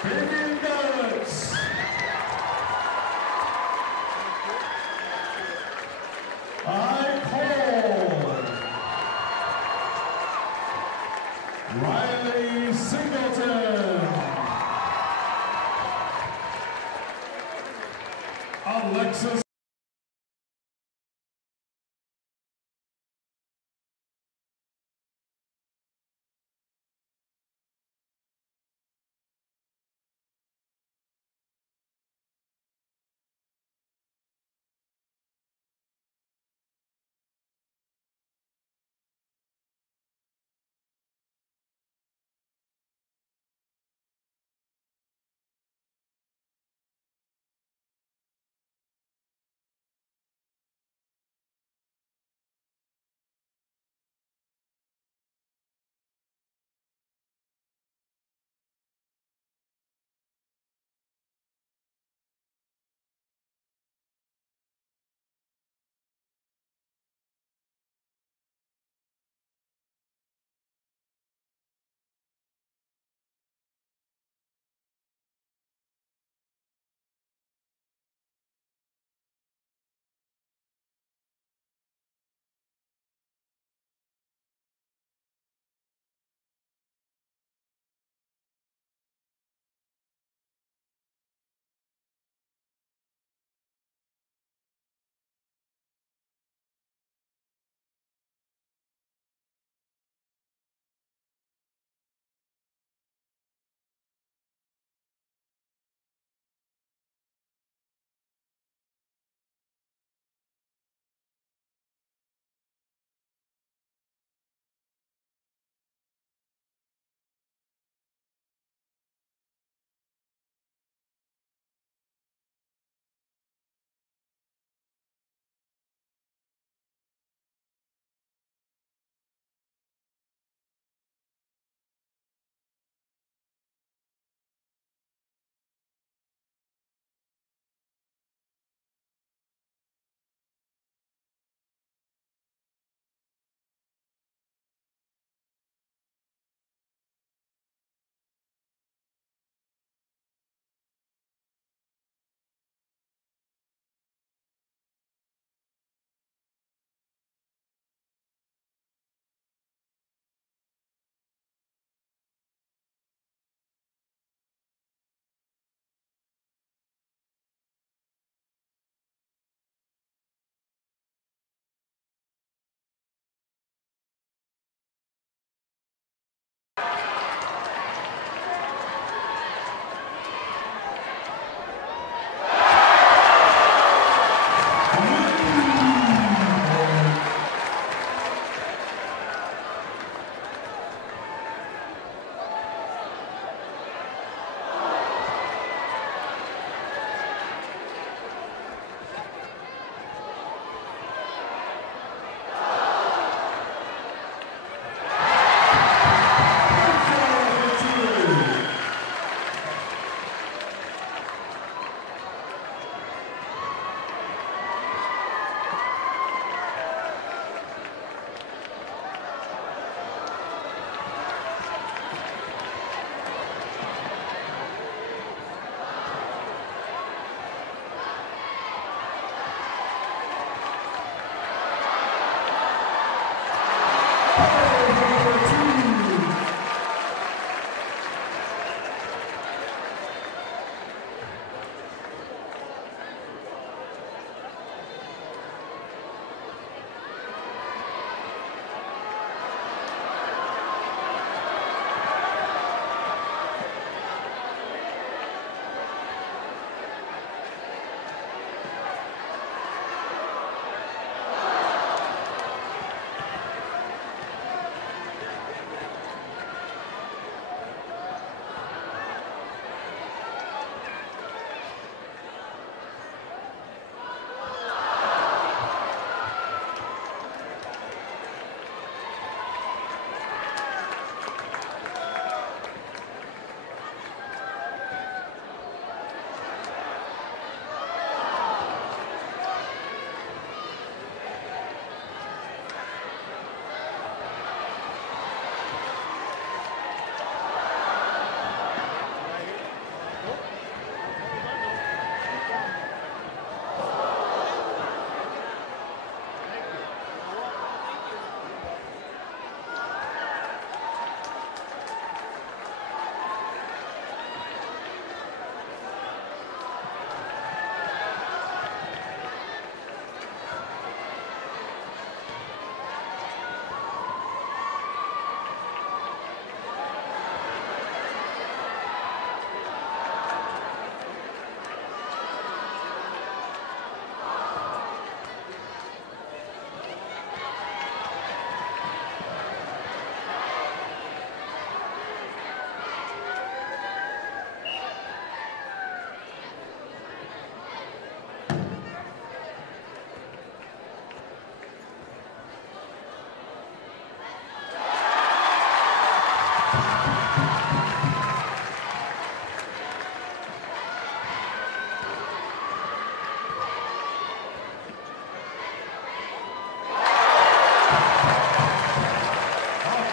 Pregame nuts. I call Riley Singleton, Alexis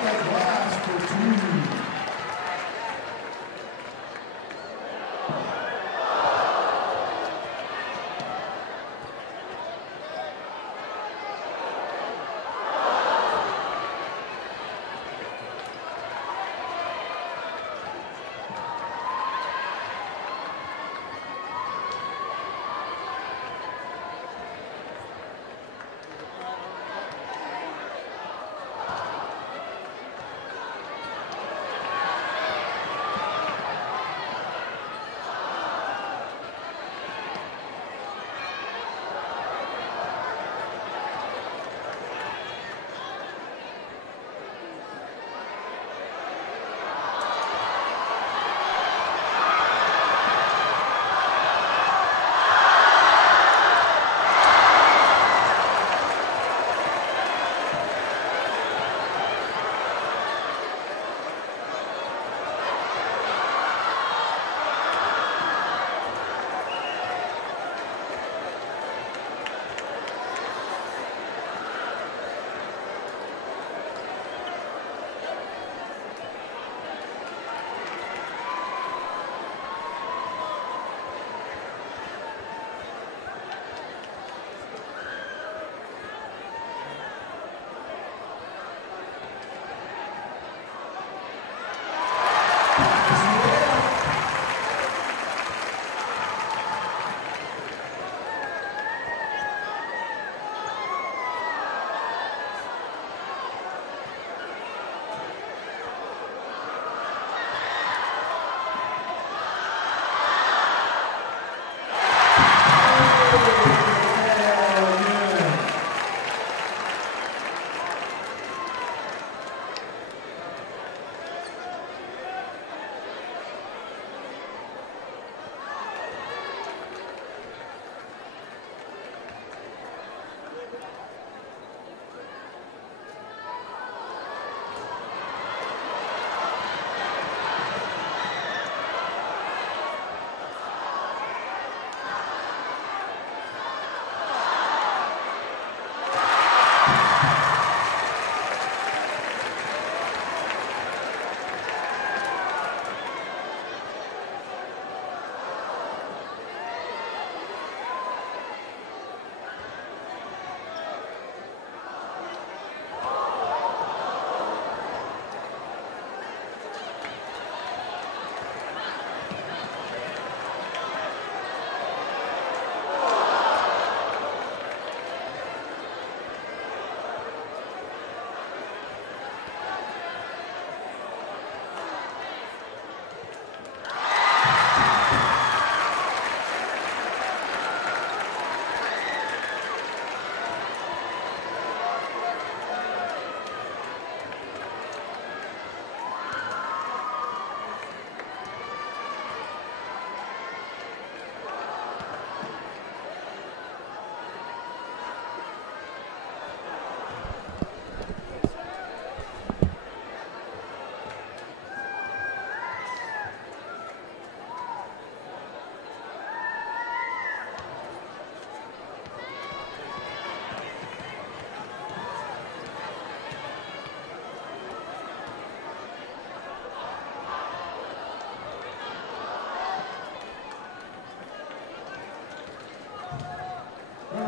the glass for 2.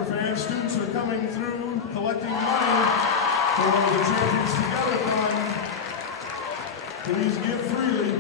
Fans, students are coming through collecting money for the Champions Together Fund. Please give freely.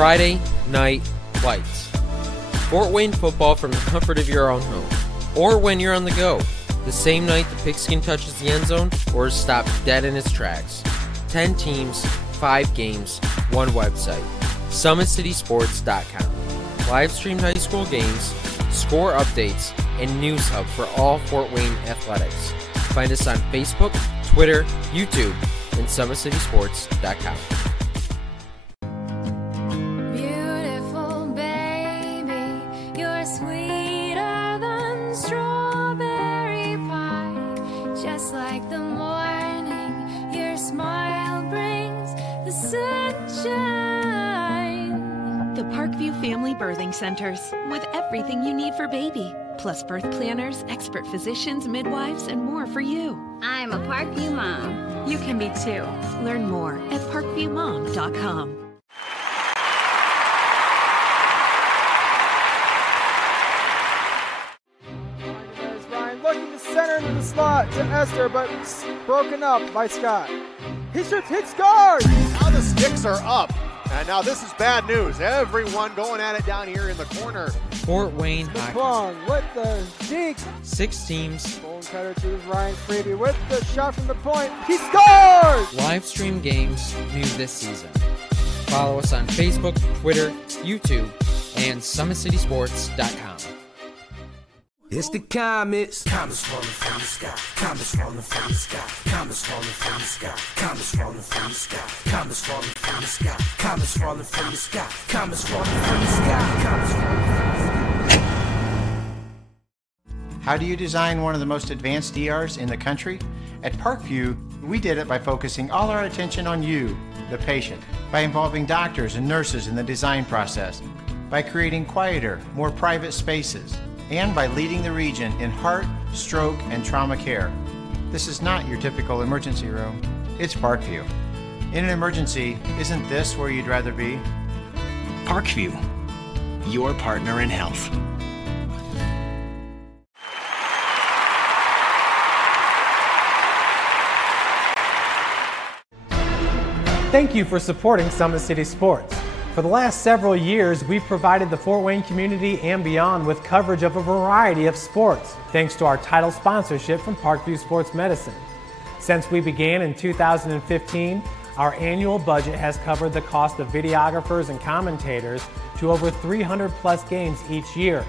Friday Night Lights. Fort Wayne football from the comfort of your own home, or when you're on the go. The same night the pigskin touches the end zone or is stopped dead in its tracks. 10 teams, 5 games, 1 website. SummitCitySports.com. Live streamed high school games, score updates, and news hub for all Fort Wayne athletics. Find us on Facebook, Twitter, YouTube, and SummitCitySports.com. Beautiful baby, you're sweeter than strawberry pie. Just like the morning, your smile brings the sunshine. The Parkview Family Birthing Centers, with everything you need for baby, plus birth planners, expert physicians, midwives, and more for you. I'm a Parkview mom. You can be too. Learn more at parkviewmom.com. There's Ryan looking to center into the slot to Esther, but broken up by Scott. He shoots, hit, scores! Now the sticks are up. And now this is bad news. Everyone going at it down here in the corner. Fort Wayne Hockey. McClung with the deke. 6 teams. Bone cutter to Ryan Freebie with the shot from the point. He scores! Live stream games new this season. Follow us on Facebook, Twitter, YouTube, and SummitCitySports.com. It's the comets. Comets falling from the sky. Comets falling from the sky. Comets falling from the sky. Comets falling from the sky. Comets falling from the sky. Comets falling from the sky. Comets falling from the sky. Comets falling from the sky. How do you design one of the most advanced ERs in the country? At Parkview, we did it by focusing all our attention on you, the patient, by involving doctors and nurses in the design process, by creating quieter, more private spaces, and by leading the region in heart, stroke, and trauma care. This is not your typical emergency room. It's Parkview. In an emergency, isn't this where you'd rather be? Parkview, your partner in health. Thank you for supporting Summit City Sports. For the last several years, we've provided the Fort Wayne community and beyond with coverage of a variety of sports, thanks to our title sponsorship from Parkview Sports Medicine. Since we began in 2015, our annual budget has covered the cost of videographers and commentators to over 300 plus games each year.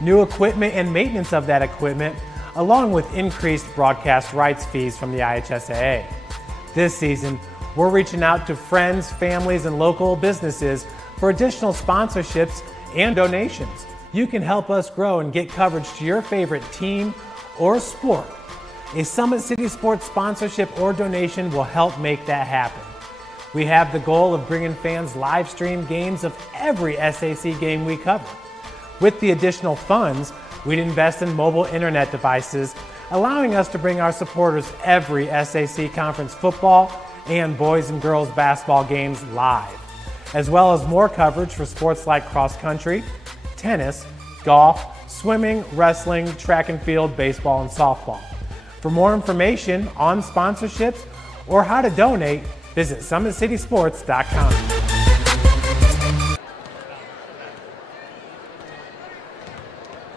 New equipment and maintenance of that equipment, along with increased broadcast rights fees from the IHSAA. This season, we're reaching out to friends, families, and local businesses for additional sponsorships and donations. You can help us grow and get coverage to your favorite team or sport. A Summit City Sports sponsorship or donation will help make that happen. We have the goal of bringing fans live stream games of every SAC game we cover. With the additional funds, we'd invest in mobile internet devices, allowing us to bring our supporters every SAC conference football and boys and girls basketball games live, as well as more coverage for sports like cross country, tennis, golf, swimming, wrestling, track and field, baseball, and softball. For more information on sponsorships or how to donate, visit SummitCitySports.com.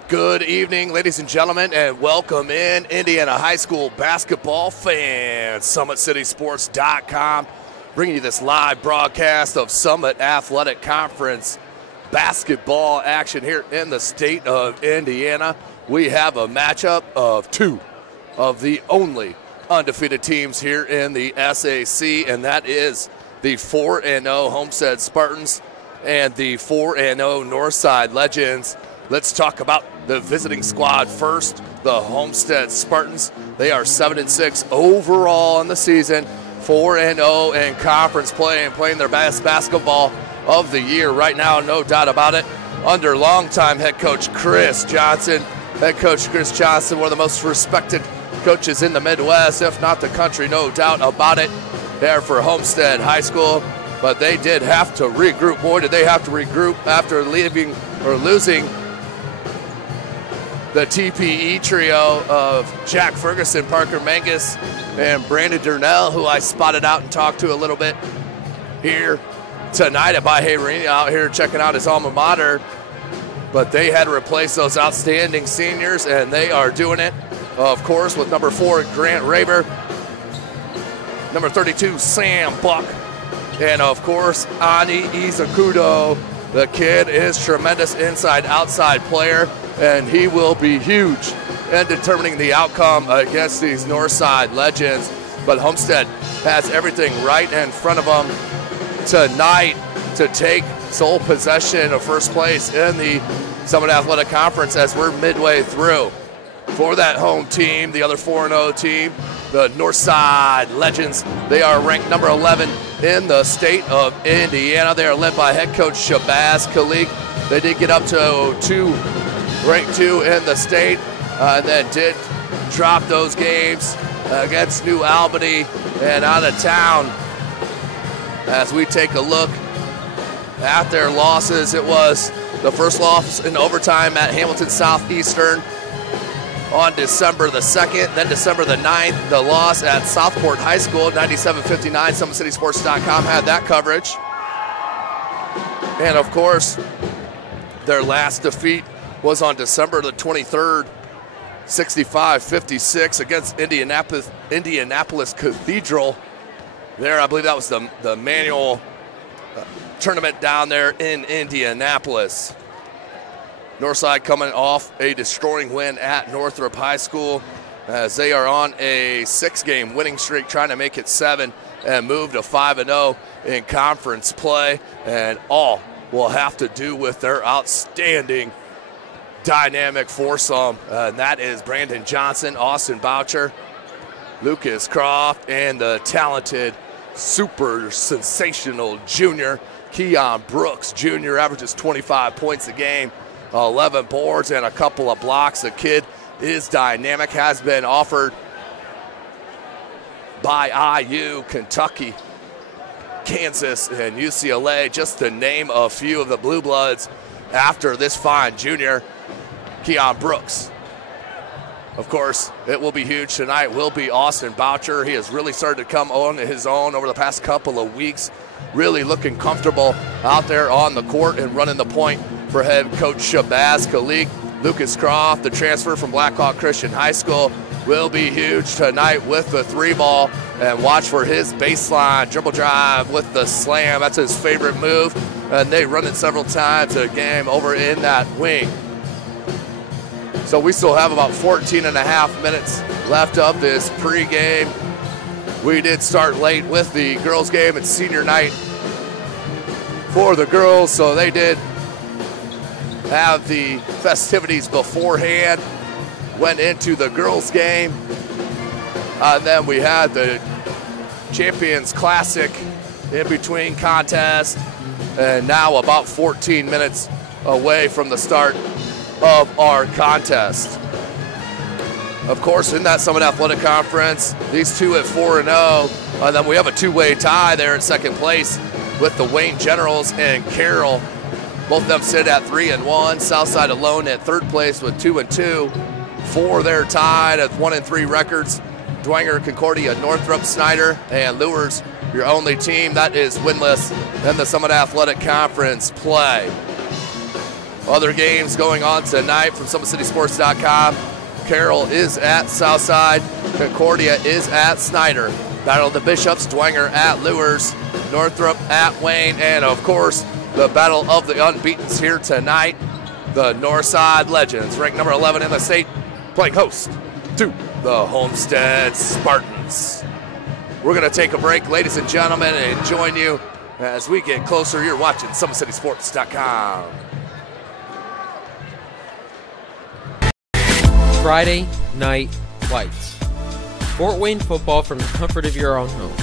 Good evening, ladies and gentlemen, and welcome in Indiana high school basketball fans. SummitCitySports.com bringing you this live broadcast of Summit Athletic Conference basketball action here in the state of Indiana. We have a matchup of 2 of the only undefeated teams here in the SAC, and that is the 4-0 Homestead Spartans and the 4-0 Northside Legends. Let's talk about the visiting squad first, the Homestead Spartans. They are 7-6 overall in the season, 4-0 in conference play, and playing their best basketball of the year right now, no doubt about it, under longtime head coach Chris Johnson. Head coach Chris Johnson, one of the most respected coaches in the Midwest, if not the country, no doubt about it, there for Homestead High School. But they did have to regroup. Boy, did they have to regroup after losing the TPE trio of Jack Ferguson, Parker Mangus, and Brandon Durnell, who I spotted out and talked to a little bit here tonight at Mahoney Arena out here checking out his alma mater. But they had to replace those outstanding seniors, and they are doing it, of course, with number 4, Grant Raber, number 32, Sam Buck, and, of course, Ani Izakudo. The kid is tremendous inside-outside player, and he will be huge in determining the outcome against these Northside legends. But Homestead has everything right in front of them tonight to take sole possession of first place in the Summit Athletic Conference as we're midway through. For that home team, the other 4-0 team, the Northside Legends, they are ranked number 11 in the state of Indiana. They are led by head coach Shabazz Khalid. They did get up to ranked 2 in the state, and then did drop those games against New Albany and out of town. As we take a look at their losses, it was the first loss in overtime at Hamilton Southeastern on December the 2nd. Then December the 9th, the loss at Southport High School, 97-59. SummitCitySports.com had that coverage. And of course, their last defeat was on December the 23rd, 65-56 against Indianapolis Cathedral. There, I believe that was the manual tournament down there in Indianapolis. Northside coming off a destroying win at Northrop High School as they are on a 6-game winning streak, trying to make it 7 and move to 5-0 in conference play. And all will have to do with their outstanding dynamic foursome. And that is Brandon Johnson, Austin Boucher, Lucas Croft, and the talented, super sensational junior, Keon Brooks Jr. averages 25 points a game, 11 boards, and a couple of blocks. The kid is dynamic, has been offered by IU, Kentucky, Kansas, and UCLA, just to name a few of the Blue Bloods after this fine junior, Keon Brooks. Of course, it will be huge tonight, will be Austin Boucher. He has really started to come on his own over the past couple of weeks, really looking comfortable out there on the court and running the point for head coach Shabazz Khalid. Lucas Croft, the transfer from Blackhawk Christian High School, will be huge tonight with the 3-ball. And watch for his baseline dribble drive with the slam. That's his favorite move. And they run it several times a game over in that wing. So we still have about 14 and a half minutes left of this pregame. We did start late with the girls' game. It's senior night for the girls, so they did have the festivities beforehand. Went into the girls' game. And then we had the Champions Classic in between contest. And now about 14 minutes away from the start of our contest. Of course, in that Summit Athletic Conference, these two at 4-0. And then we have a two-way tie there at second place with the Wayne Generals and Carroll. Both of them sit at 3-1. Southside alone at third place with 2-2. For their tied at 1-3 records. Dwenger, Concordia, Northrop, Snyder, and Lures, your only team that is winless in the Summit Athletic Conference play. Other games going on tonight from SummitCitySports.com. Carroll is at Southside. Concordia is at Snyder. Battle of the Bishops, Dwenger at Lures. Northrop at Wayne. And, of course, the battle of the unbeatens here tonight. The Northside Legends, ranked number 11 in the state, playing host to the Homestead Spartans. We're going to take a break, ladies and gentlemen, and join you as we get closer. You're watching SummitCitySports.com. Friday Night Lights. Fort Wayne football from the comfort of your own home,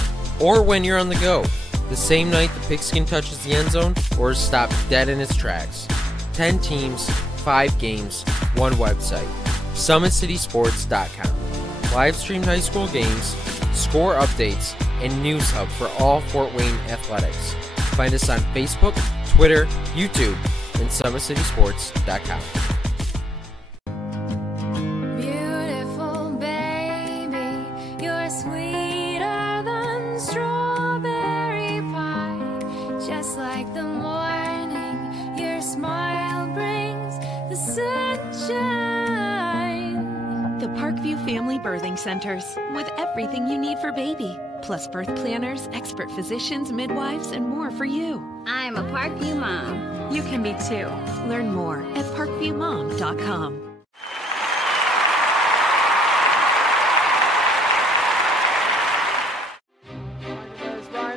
or when you're on the go. The same night the pigskin touches the end zone or is stopped dead in its tracks. 10 teams, 5 games, 1 website. SummitCitySports.com. Live streamed high school games, score updates, and news hub for all Fort Wayne athletics. Find us on Facebook, Twitter, YouTube, and SummitCitySports.com. Beautiful baby, you're sweeter than strawberry pie, just like family birthing centers with everything you need for baby, plus birth planners, expert physicians, midwives, and more for you. I'm a Parkview mom. You can be too. Learn more at parkviewmom.com.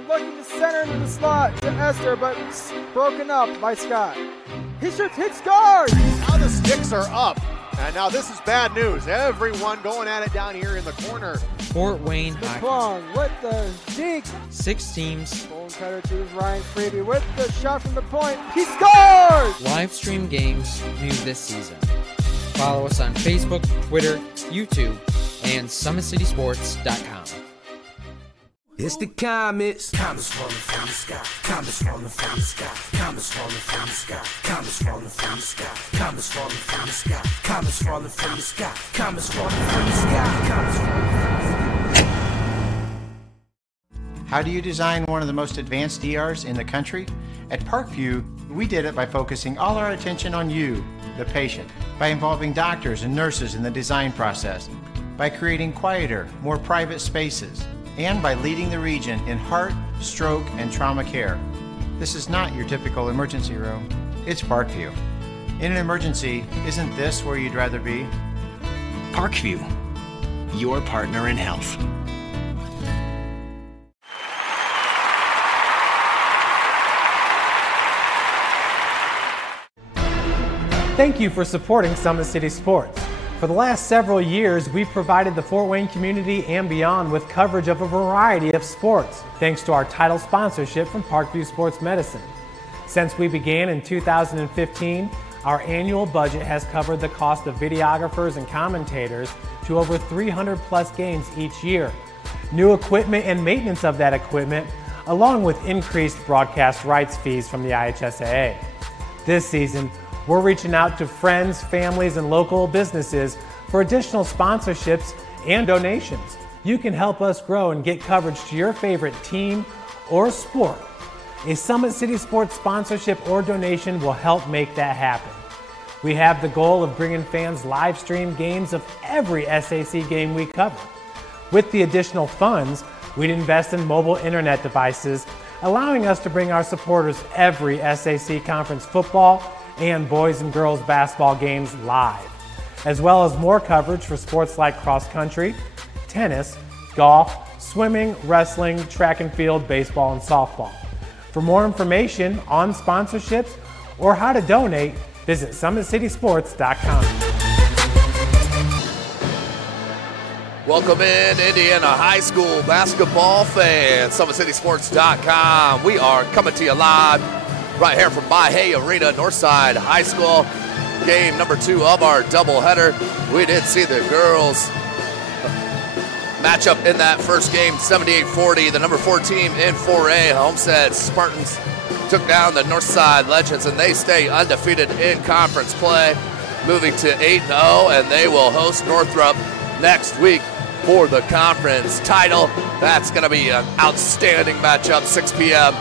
Looking to center into the slot to Esther, but broken up by Scott. He shoots, hit, scores! Now the sticks are up. And now this is bad news. Everyone going at it down here in the corner. Fort Wayne Hockey. McClung with the deke. 6 teams. Bone cutter to Ryan Freeby with the shot from the point. He scores! Live stream games new this season. Follow us on Facebook, Twitter, YouTube, and SummitCitySports.com. It's the comets. Comets falling from the sky. Comets falling from the sky. Comets falling from the sky. Comets falling from the sky. Comets falling from the sky. Comets falling from the sky. Comets falling from the sky. Comets falling from the sky. How do you design one of the most advanced ERs in the country? At Parkview, we did it by focusing all our attention on you, the patient, by involving doctors and nurses in the design process, by creating quieter, more private spaces, and by leading the region in heart, stroke, and trauma care. This is not your typical emergency room. It's Parkview. In an emergency, isn't this where you'd rather be? Parkview, your partner in health. Thank you for supporting Summit City Sports. For the last several years, we've provided the Fort Wayne community and beyond with coverage of a variety of sports, thanks to our title sponsorship from Parkview Sports Medicine. Since we began in 2015, our annual budget has covered the cost of videographers and commentators to over 300 plus games each year. New equipment and maintenance of that equipment, along with increased broadcast rights fees from the IHSAA. This season, we're reaching out to friends, families, and local businesses for additional sponsorships and donations. You can help us grow and get coverage to your favorite team or sport. A Summit City Sports sponsorship or donation will help make that happen. We have the goal of bringing fans live stream games of every SAC game we cover. With the additional funds, we'd invest in mobile internet devices, allowing us to bring our supporters every SAC conference football and boys and girls basketball games live, as well as more coverage for sports like cross country, tennis, golf, swimming, wrestling, track and field, baseball, and softball. For more information on sponsorships or how to donate, visit SummitCitySports.com. Welcome in, Indiana high school basketball fans, SummitCitySports.com. We are coming to you live right here from Mahoney Arena, Northside High School. Game number 2 of our doubleheader. We did see the girls matchup in that first game, 78-40. The number 4 team in 4A, Homestead Spartans, took down the Northside Legends, and they stay undefeated in conference play, moving to 8-0, and they will host Northrop next week for the conference title. That's going to be an outstanding matchup, 6 p.m.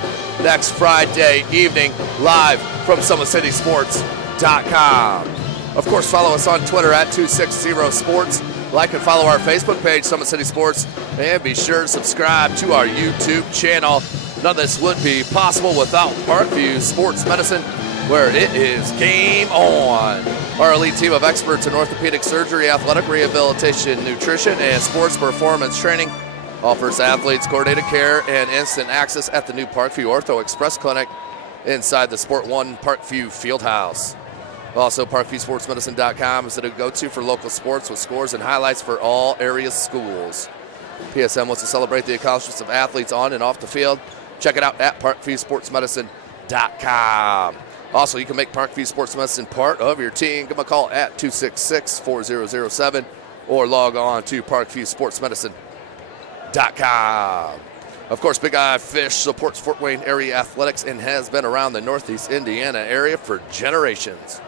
next Friday evening, live from SummitCitySports.com. Of course, follow us on Twitter at 260sports. Like and follow our Facebook page, Summit City Sports, and be sure to subscribe to our YouTube channel. None of this would be possible without Parkview Sports Medicine, where it is game on. Our elite team of experts in orthopedic surgery, athletic rehabilitation, nutrition, and sports performance training offers athletes coordinated care and instant access at the new Parkview Ortho Express Clinic inside the Sport 1 Parkview Fieldhouse. Also, ParkviewSportsMedicine.com is the go-to for local sports with scores and highlights for all area schools. PSM wants to celebrate the accomplishments of athletes on and off the field. Check it out at ParkviewSportsMedicine.com. Also, you can make Parkview Sports Medicine part of your team. Give them a call at 266-4007 or log on to ParkviewSportsMedicine.com. Of course, Big Eye Fish supports Fort Wayne area athletics and has been around the Northeast Indiana area for generations.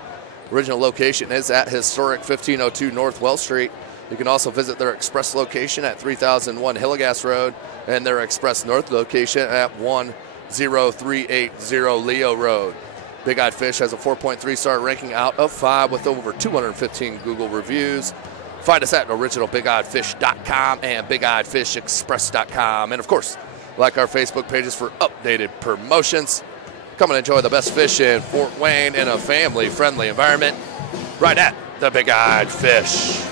Original location is at historic 1502 North Wells Street. You can also visit their express location at 3001 Hillegas Road and their express north location at 10380 Leo Road. Big Eyed Fish has a 4.3-star ranking out of 5 with over 215 Google reviews. Find us at originalbigeyefish.com and bigeyefish.express.com. And, of course, like our Facebook pages for updated promotions. Come and enjoy the best fish in Fort Wayne in a family-friendly environment right at the Big Eyed Fish.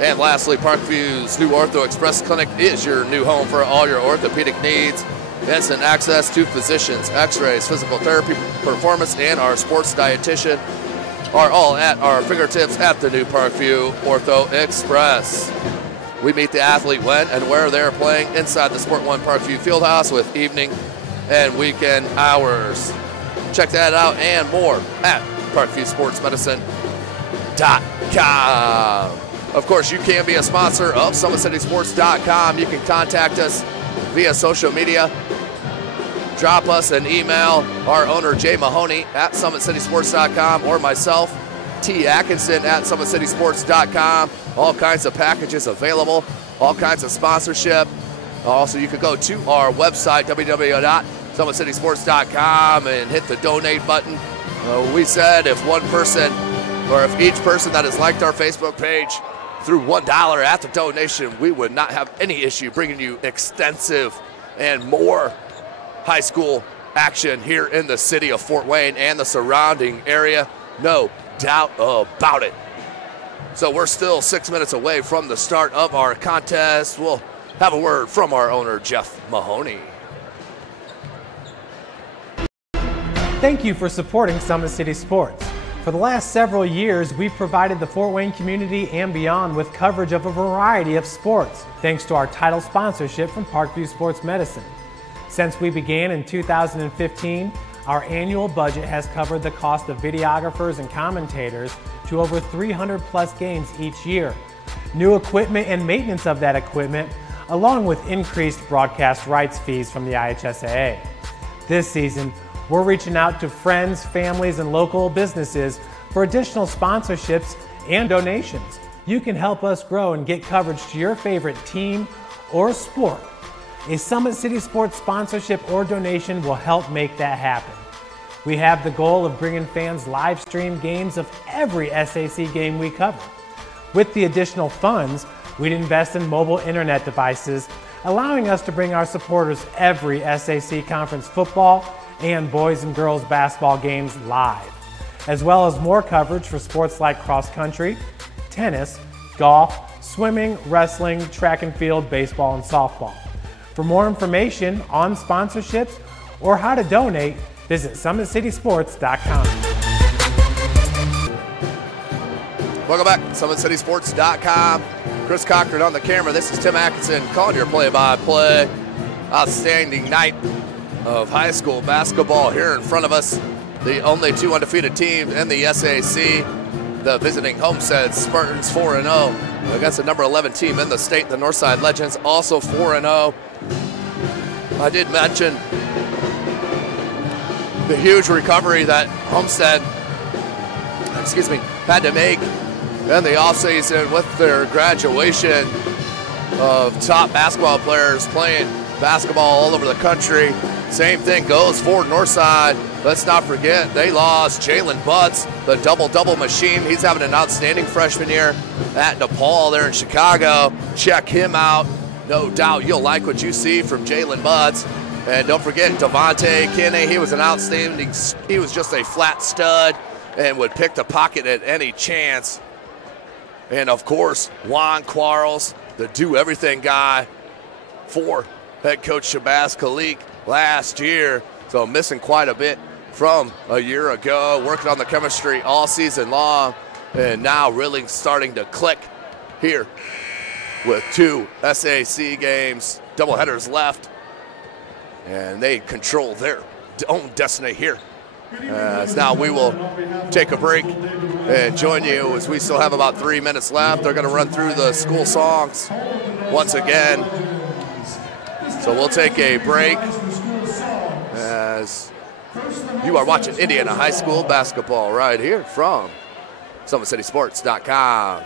And lastly, Parkview's new Ortho Express Clinic is your new home for all your orthopedic needs. Instant access to physicians, x-rays, physical therapy, performance, and our sports dietitian are all at our fingertips at the new Parkview Ortho Express. We meet the athlete when and where they're playing inside the Sport One Parkview Fieldhouse with evening and weekend hours. Check that out and more at ParkviewSportsMedicine.com. Of course, you can be a sponsor of SummitCitySports.com. You can contact us via social media. Drop us an email, our owner, Jay Mahoney, at SummitCitySports.com, or myself, T. Atkinson, at SummitCitySports.com. All kinds of packages available, all kinds of sponsorship. Also, you could go to our website, www.SummitCitySports.com, and hit the donate button. We said if one person, or if each person that has liked our Facebook page threw $1 at the donation, we would not have any issue bringing you extensive and more high school action here in the city of Fort Wayne and the surrounding area. No doubt about it. So we're still 6 minutes away from the start of our contest. We'll have a word from our owner, Jeff Mahoney. Thank you for supporting Summit City Sports. For the last several years, we've provided the Fort Wayne community and beyond with coverage of a variety of sports, thanks to our title sponsorship from Parkview Sports Medicine. Since we began in 2015, our annual budget has covered the cost of videographers and commentators to over 300 plus games each year. New equipment and maintenance of that equipment, along with increased broadcast rights fees from the IHSAA. This season, we're reaching out to friends, families, and local businesses for additional sponsorships and donations. You can help us grow and get coverage to your favorite team or sport. A Summit City Sports sponsorship or donation will help make that happen. We have the goal of bringing fans live stream games of every SAC game we cover. With the additional funds, we'd invest in mobile internet devices, allowing us to bring our supporters every SAC conference football and boys and girls basketball games live, as well as more coverage for sports like cross country, tennis, golf, swimming, wrestling, track and field, baseball, and softball. For more information on sponsorships or how to donate, visit SummitCitySports.com. Welcome back, SummitCitySports.com. Chris Cochran on the camera. This is Tim Atkinson calling your play-by-play. Outstanding night of high school basketball here in front of us. The only two undefeated teams in the SAC. The visiting Homestead Spartans 4-0 against the number 11 team in the state, the Northside Legends, also 4-0. I did mention the huge recovery that Homestead, had to make in the offseason with their graduation of top basketball players playing basketball all over the country. Same thing goes for Northside. Let's not forget they lost Jalen Butts, the double-double machine. He's having an outstanding freshman year at DePaul there in Chicago. Check him out. No doubt you'll like what you see from Jalen Butts. And don't forget Devontae Kinney. He was he was just a flat stud and would pick the pocket at any chance. And of course, Juan Quarles, the do-everything guy for head coach Shabazz Khalik last year. So missing quite a bit from a year ago, working on the chemistry all season long, and now really starting to click here with two SAC games, doubleheaders left, and they control their own destiny here. So now we will take a break and join you as we still have about 3 minutes left. They're going to run through the school songs once again. So we'll take a break as you are watching Indiana High School basketball right here from SummitCitySports.com.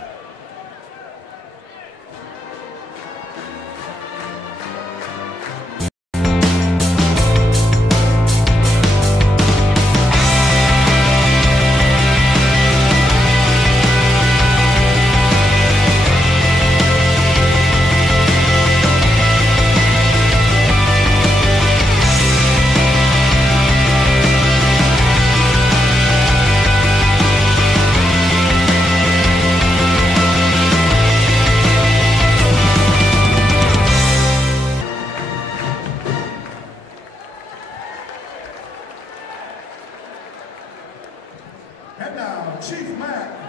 And now, Chief Mac.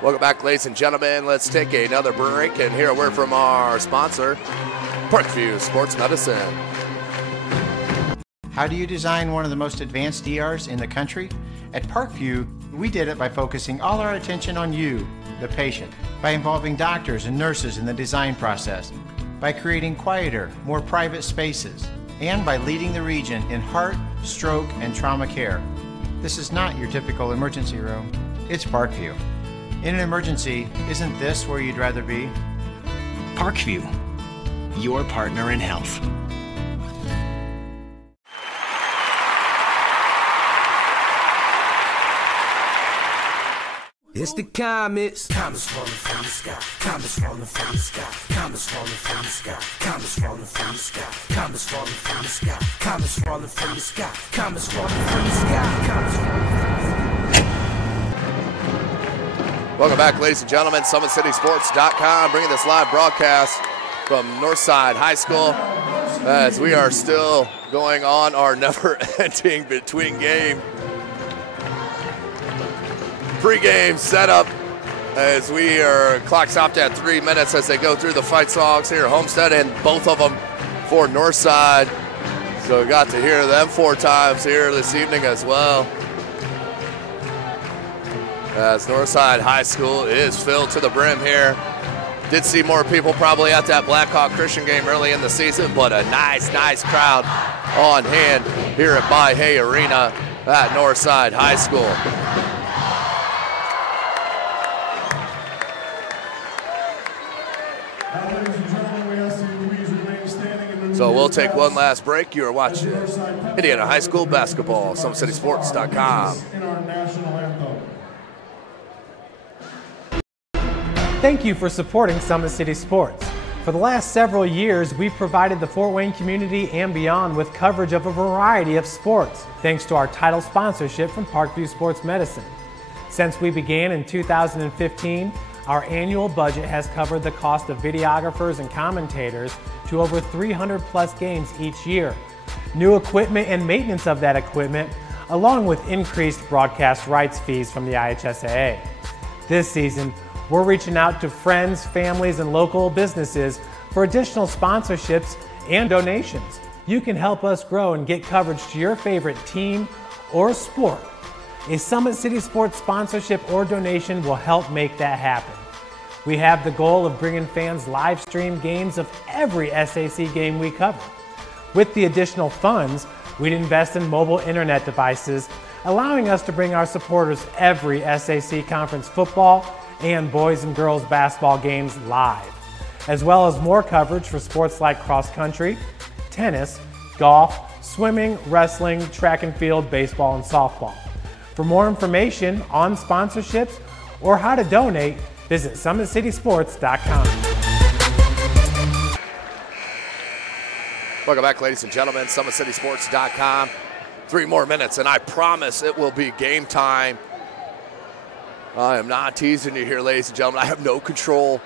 Welcome back, ladies and gentlemen. Let's take another break and hear a word from our sponsor, Parkview Sports Medicine. How do you design one of the most advanced ERs in the country? At Parkview, we did it by focusing all our attention on you, the patient, by involving doctors and nurses in the design process, by creating quieter, more private spaces, and by leading the region in heart, stroke, and trauma care. This is not your typical emergency room. It's Parkview. In an emergency, isn't this where you'd rather be? Parkview, your partner in health. It's the comets. Comets falling from the sky. Comets falling from the sky. Comets falling from the sky. Comets falling from the sky. Comets falling from the sky. Comets falling from the sky. Comets falling from the sky. Comets falling from the sky. Welcome back, ladies and gentlemen. SummitCitySports.com bringing this live broadcast from Northside High School as we are still going on our never-ending between game pregame setup as we are clock stopped at 3 minutes as they go through the fight songs here at Homestead, and both of them for Northside. So we got to hear them 4 times here this evening as well. As Northside High School is filled to the brim here. Did see more people probably at that Blackhawk Christian game early in the season, but a nice crowd on hand here at Mahoney Arena at Northside High School. So we'll take one last break. You are watching Indiana High School basketball, SummitCitySports.com. Thank you for supporting Summit City Sports. For the last several years, we've provided the Fort Wayne community and beyond with coverage of a variety of sports, thanks to our title sponsorship from Parkview Sports Medicine. Since we began in 2015, our annual budget has covered the cost of videographers and commentators to over 300 plus games each year. New equipment and maintenance of that equipment, along with increased broadcast rights fees from the IHSAA. This season, we're reaching out to friends, families, and local businesses for additional sponsorships and donations. You can help us grow and get coverage to your favorite team or sport. A Summit City Sports sponsorship or donation will help make that happen. We have the goal of bringing fans live stream games of every SAC game we cover. With the additional funds, we'd invest in mobile internet devices, allowing us to bring our supporters every SAC conference football and boys and girls basketball games live, as well as more coverage for sports like cross country, tennis, golf, swimming, wrestling, track and field, baseball, and softball. For more information on sponsorships or how to donate, visit SummitCitySports.com. Welcome back, ladies and gentlemen. SummitCitySports.com. 3 more minutes, and I promise it will be game time. I am not teasing you here, ladies and gentlemen. I have no control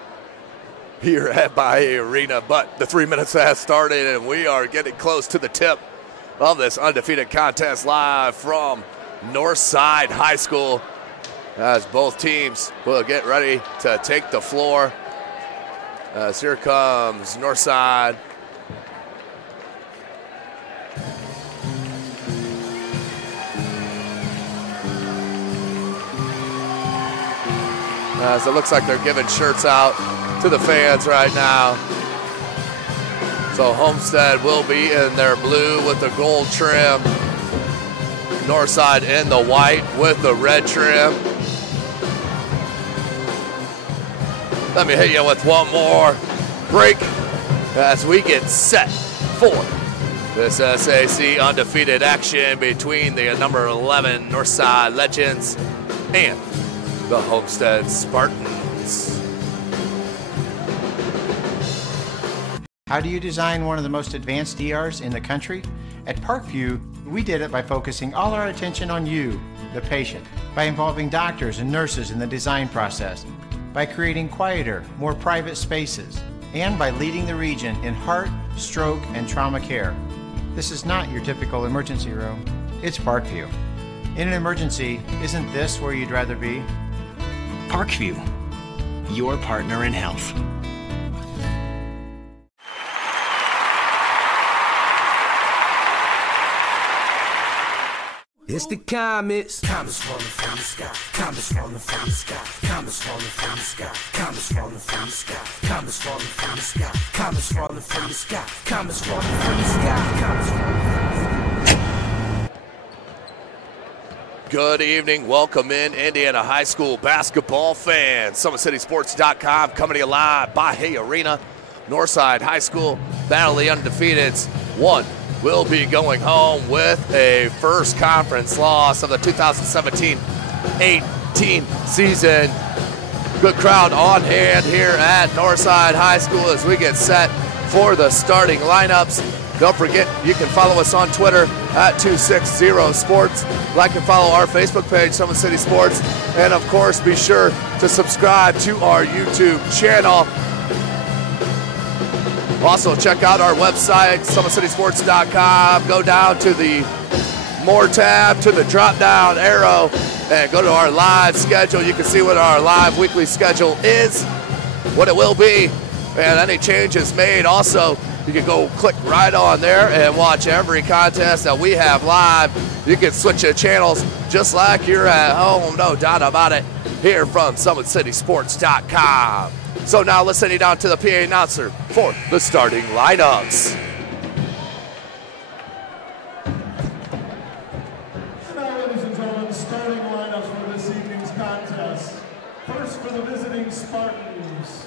here at Mahoney Arena, but the 3 minutes has started, and we are getting close to the tip of this undefeated contest live from Northside High School as both teams will get ready to take the floor. As here comes Northside. As it looks like they're giving shirts out to the fans right now. So Homestead will be in their blue with the gold trim. Northside in the white with the red trim. Let me hit you with one more break as we get set for this SAC undefeated action between the number 11 Northside Legends and the Homestead Spartans. How do you design one of the most advanced ERs in the country? At Parkview, we did it by focusing all our attention on you, the patient, by involving doctors and nurses in the design process, by creating quieter, more private spaces, and by leading the region in heart, stroke, and trauma care. This is not your typical emergency room. It's Parkview. In an emergency, isn't this where you'd rather be? Parkview, your partner in health. It's the comets. Comets falling from the sky. Comets falling from the sky. Comets falling from the sky. Comets falling from the sky. Comets falling from the sky. Comets falling from the sky. Comets falling from the sky. Comets falling from the sky. Good evening. Welcome in, Indiana high school basketball fans. SummitCitySports.com coming to you live by Hay Arena. Northside High School battle the undefeateds. One will be going home with a first conference loss of the 2017-18 season. Good crowd on hand here at Northside High School as we get set for the starting lineups. Don't forget, you can follow us on Twitter at 260sports. Like and follow our Facebook page, Summit City Sports. And of course, be sure to subscribe to our YouTube channel. Also, check out our website, SummitCitySports.com. Go down to the More tab, to the drop-down arrow, and go to our live schedule. You can see what our live weekly schedule is, what it will be, and any changes made. Also, you can go click right on there and watch every contest that we have live. You can switch the channels just like you're at home, no doubt about it, here from SummitCitySports.com. So now let's send you down to the PA announcer for the starting lineups. Now, ladies and gentlemen, starting lineups for this evening's contest. First for the visiting Spartans.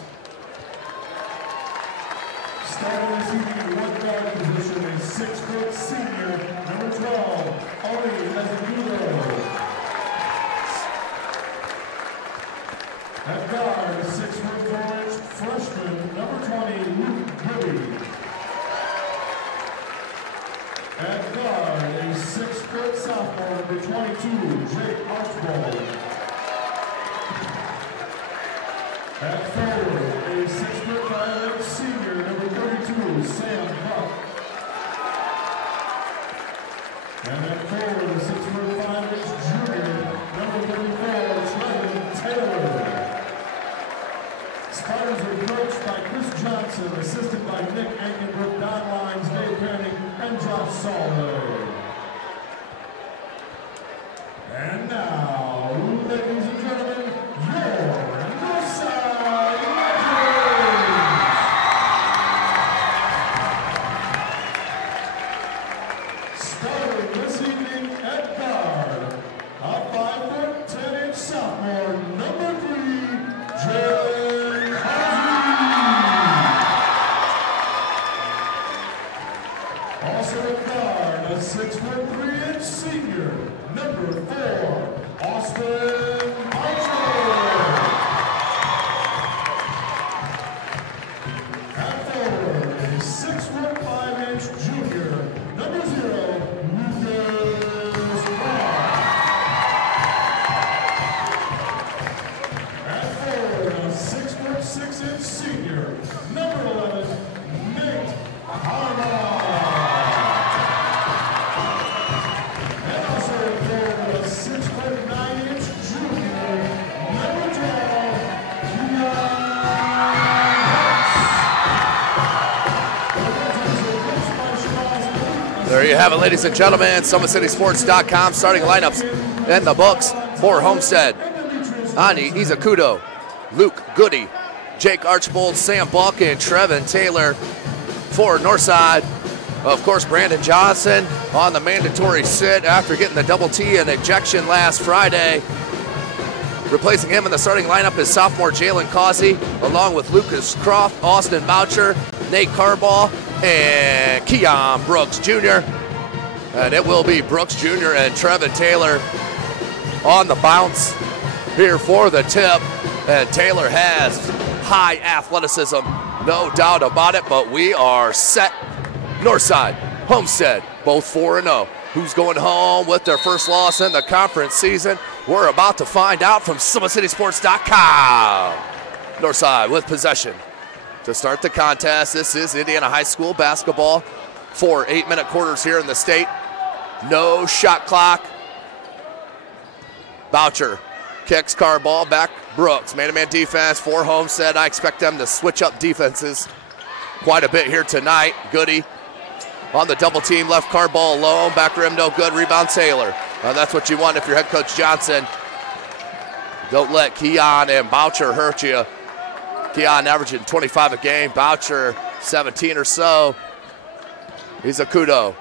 Starting this evening in one guard position is 6-foot senior, number 12, Oli Azevedo. At guard, 6'4" freshman, number 20, Luke Gibby. At guard, a 6-foot sophomore, number 22, Jake Archibald. At forward, a 6'5" senior, number 32, Sam Buck. And at forward, a 6'5" junior, number 34, Trevin Taylor. Spartans are coached by Chris Johnson, assisted by Nick Ankenbrook, Don Lines, Dave Penny, and Josh Saldo. And now, ladies and gentlemen, your Northside Legends! Starting this evening at guard, a 5'10" sophomore, number 3, Jalen. Also at guard, a 6'3" senior, number 4, Austin Archer. At forward, a 6'5" junior, number 0, Lucas Brown. At forward, a 6'6" senior, number 11, Nate Harbaugh. There you have it, ladies and gentlemen. SummitCitySports.com starting lineups in the books for Homestead. Ani Izakudo, Luke Goody, Jake Archibald, Sam Buck, and Trevin Taylor. For Northside, of course, Brandon Johnson on the mandatory sit after getting the double T and ejection last Friday. Replacing him in the starting lineup is sophomore Jalen Causey, along with Lucas Croft, Austin Boucher, Nate Carbaugh, and Keon Brooks Jr. And it will be Brooks Jr. and Trevin Taylor on the bounce here for the tip. And Taylor has high athleticism, no doubt about it, but we are set. Northside, Homestead, both 4-0. Who's going home with their first loss in the conference season? We're about to find out from SummitCitySports.com. Northside with possession. To start the contest, this is Indiana High School basketball. 4 8-minute quarters here in the state. No shot clock. Boucher kicks, car ball back. Brooks, man-to-man defense for Homestead. I expect them to switch up defenses quite a bit here tonight. Goody on the double team, left car ball alone, back rim no good, rebound Taylor. That's what you want if you're head coach Johnson. Don't let Keon and Boucher hurt you. Keon averaging 25 a game, Boucher 17 or so. He's a kudo.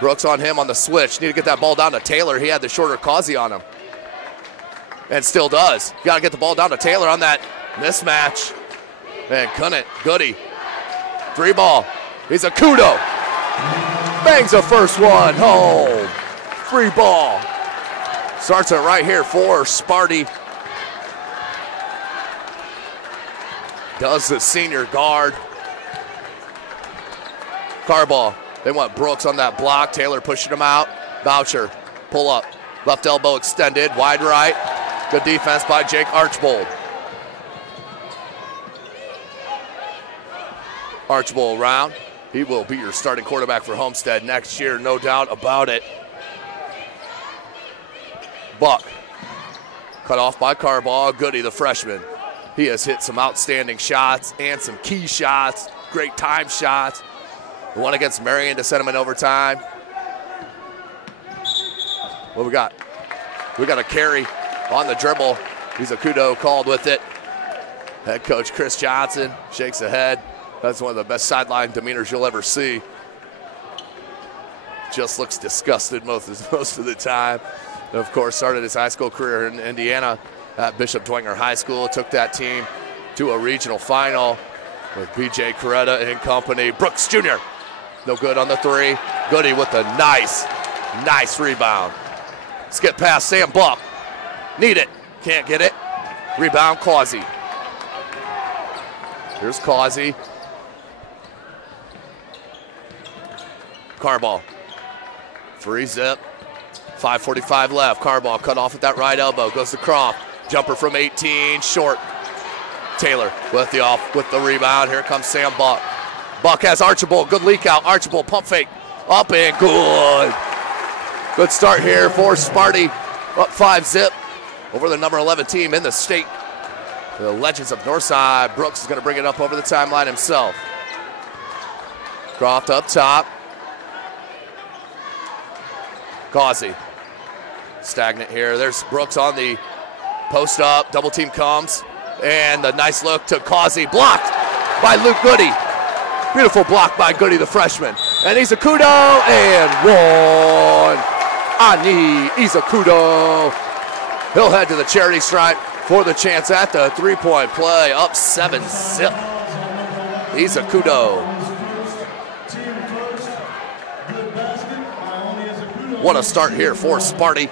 Brooks on him on the switch. Need to get that ball down to Taylor. He had the shorter Causey on him. And still does. Got to get the ball down to Taylor on that mismatch. And couldn't. Goody. 3 ball. He's a kudo. Bangs the first one home. 3 ball. Starts it right here for Sparty. Does the senior guard. Car ball. They want Brooks on that block. Taylor pushing him out. Boucher. Pull up. Left elbow extended. Wide right. Good defense by Jake Archbold. Archbold around. He will be your starting quarterback for Homestead next year, no doubt about it. Buck. Cut off by Carball. Goody, the freshman. He has hit some outstanding shots and some key shots. Great time shots. The one against Marion to send him in overtime. What we got? We got a carry on the dribble. He's a kudo called with it. Head coach Chris Johnson shakes the head. That's one of the best sideline demeanors you'll ever see. Just looks disgusted most of the time. And of course, started his high school career in Indiana at Bishop Dwenger High School. Took that team to a regional final with B.J. Coretta and company. Brooks Jr. No good on the 3. Goody with a nice rebound. Skip past Sam Buck. Need it. Can't get it. Rebound Causey. Here's Causey. Carball. 3 zip. 5:45 left. Carball cut off at that right elbow. Goes to Croft. Jumper from 18. Short. Taylor with the rebound. Here comes Sam Buck. Buck has Archibald. Good leak out. Archibald pump fake. Up and good. Good start here for Sparty. Up 5 zip over the number 11 team in the state. The Legends of Northside. Brooks is going to bring it up over the timeline himself. Croft up top. Causey. Stagnant here. There's Brooks on the post up. Double team comes. And the nice look to Causey. Blocked by Luke Goody. Beautiful block by Goody, the freshman. And he's a kudo and one. Ani Izakudo. He'll head to the charity stripe for the chance at the 3-point play. Up 7 zip. Izakudo. What a start here for Sparty.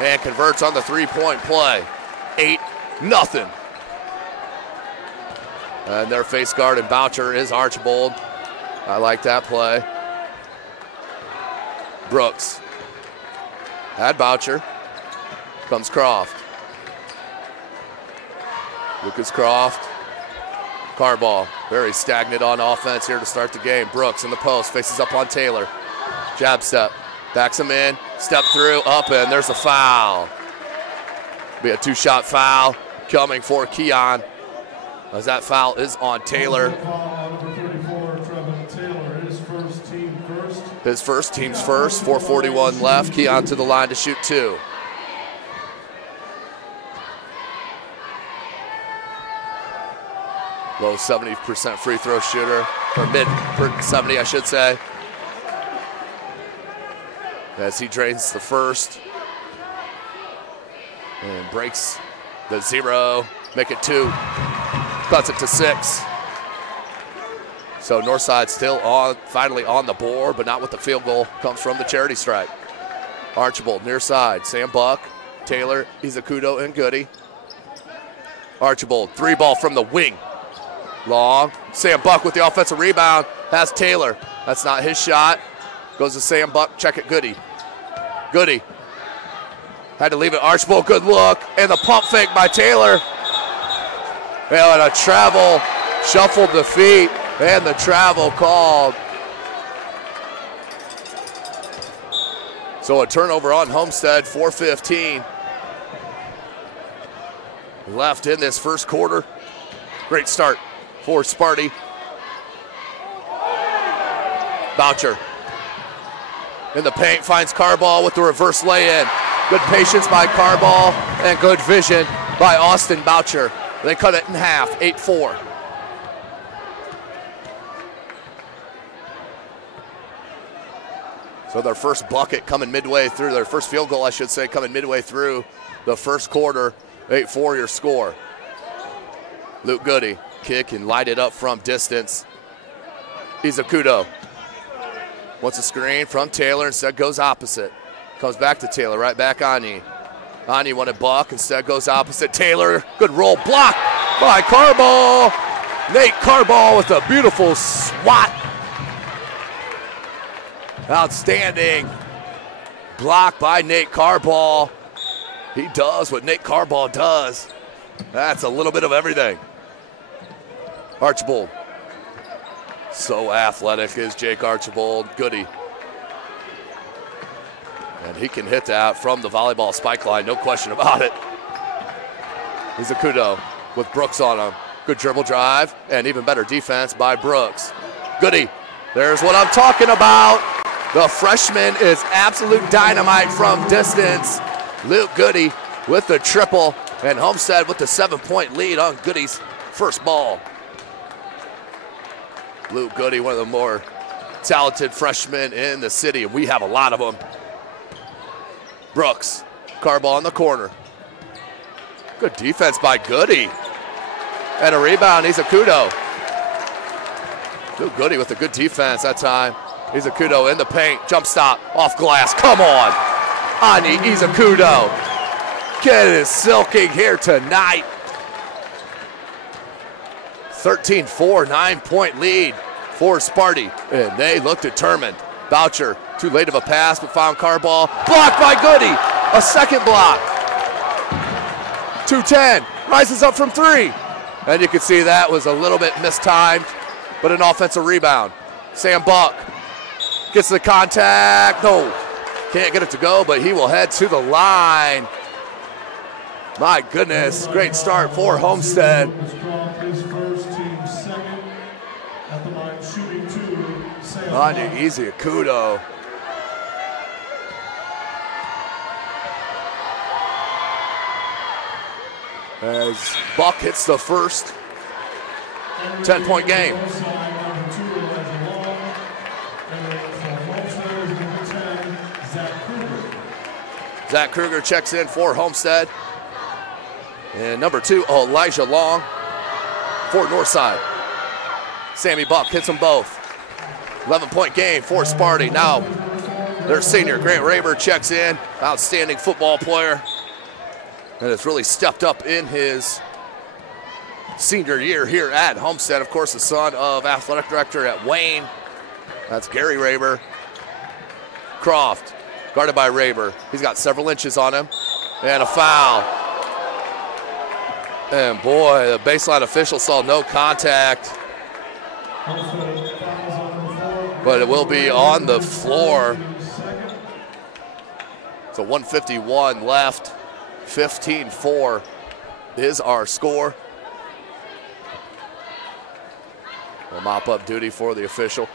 And converts on the 3-point play. 8-0. And their face guard and Boucher is Archibald. I like that play. Brooks. Had Boucher. Comes Croft. Lucas Croft. Carball. Very stagnant on offense here to start the game. Brooks in the post. Faces up on Taylor. Jab step. Backs him in. Step through. Up and there's a foul. Be a 2-shot foul coming for Keon. As that foul is on Taylor. His first, team's first. 4:41 left. Keon to the line to shoot 2. Low 70% free throw shooter, or mid 70, I should say. As he drains the first. And breaks the 0, make it 2. Cuts it to 6. So Northside still finally on the board, but not with the field goal. Comes from the charity stripe. Archibald near side. Sam Buck, Taylor, Izakudo, and Goody. Archibald, 3 ball from the wing. Long. Sam Buck with the offensive rebound. Has Taylor. That's not his shot. Goes to Sam Buck. Check it, Goody. Goody. Had to leave it. Archibald, good look. And the pump fake by Taylor. Well, and a travel Shuffled the feet and the travel called. So a turnover on Homestead, 4:15 left in this first quarter. Great start for Sparty. Boucher in the paint, finds Carball with the reverse lay-in. Good patience by Carball and good vision by Austin Boucher. They cut it in half, 8-4. So their first bucket coming midway through, their first field goal, I should say, coming midway through the first quarter. 8-4 your score. Luke Goody, kick and light it up from distance. Izakudo wants a screen from Taylor, instead goes opposite. Comes back to Taylor, right back Ani. Ani wanted Buck, instead goes opposite. Taylor, good roll, block by Carball. Nate Carball with a beautiful swat. Outstanding block by Nate Carball. He does what Nate Carball does. That's a little bit of everything. Archibald. So athletic is Jake Archibald. Goody. And he can hit that from the volleyball spike line, no question about it. Izakudo with Brooks on him. Good dribble drive and even better defense by Brooks. Goody. There's what I'm talking about. The freshman is absolute dynamite from distance. Luke Goody with the triple, and Homestead with the 7-point lead on Goody's first ball. Luke Goody, one of the more talented freshmen in the city, and we have a lot of them. Brooks, Carball in the corner. Good defense by Goody. And a rebound, Izakudo. Luke Goody with a good defense that time. Izakudo in the paint, jump stop, off glass, come on. Ani Izakudo, getting silking here tonight. 13-4, 9-point lead for Sparty, and they look determined. Boucher, too late of a pass, but found Carball. Blocked by Goody, a second block. 2-10, rises up from three. And you can see that was a little bit mistimed, but an offensive rebound. Sam Buck gets the contact, no, can't get it to go, but he will head to the line. My goodness, great start for Homestead. On to Izakudo. As Buck hits the first 10-point game. Zach Kruger checks in for Homestead. And number 2, Elijah Long for Northside. Sammy Buck hits them both. 11-point game for Sparty. Now their senior, Grant Raber, checks in. Outstanding football player. And has really stepped up in his senior year here at Homestead. Of course, the son of athletic director at Wayne. That's Gary Raber. Croft, guarded by Raber. He's got several inches on him. And a foul. And boy, the baseline official saw no contact. But it will be on the floor. So 1:51 left. 15-4 is our score. We'll mop up duty for the official.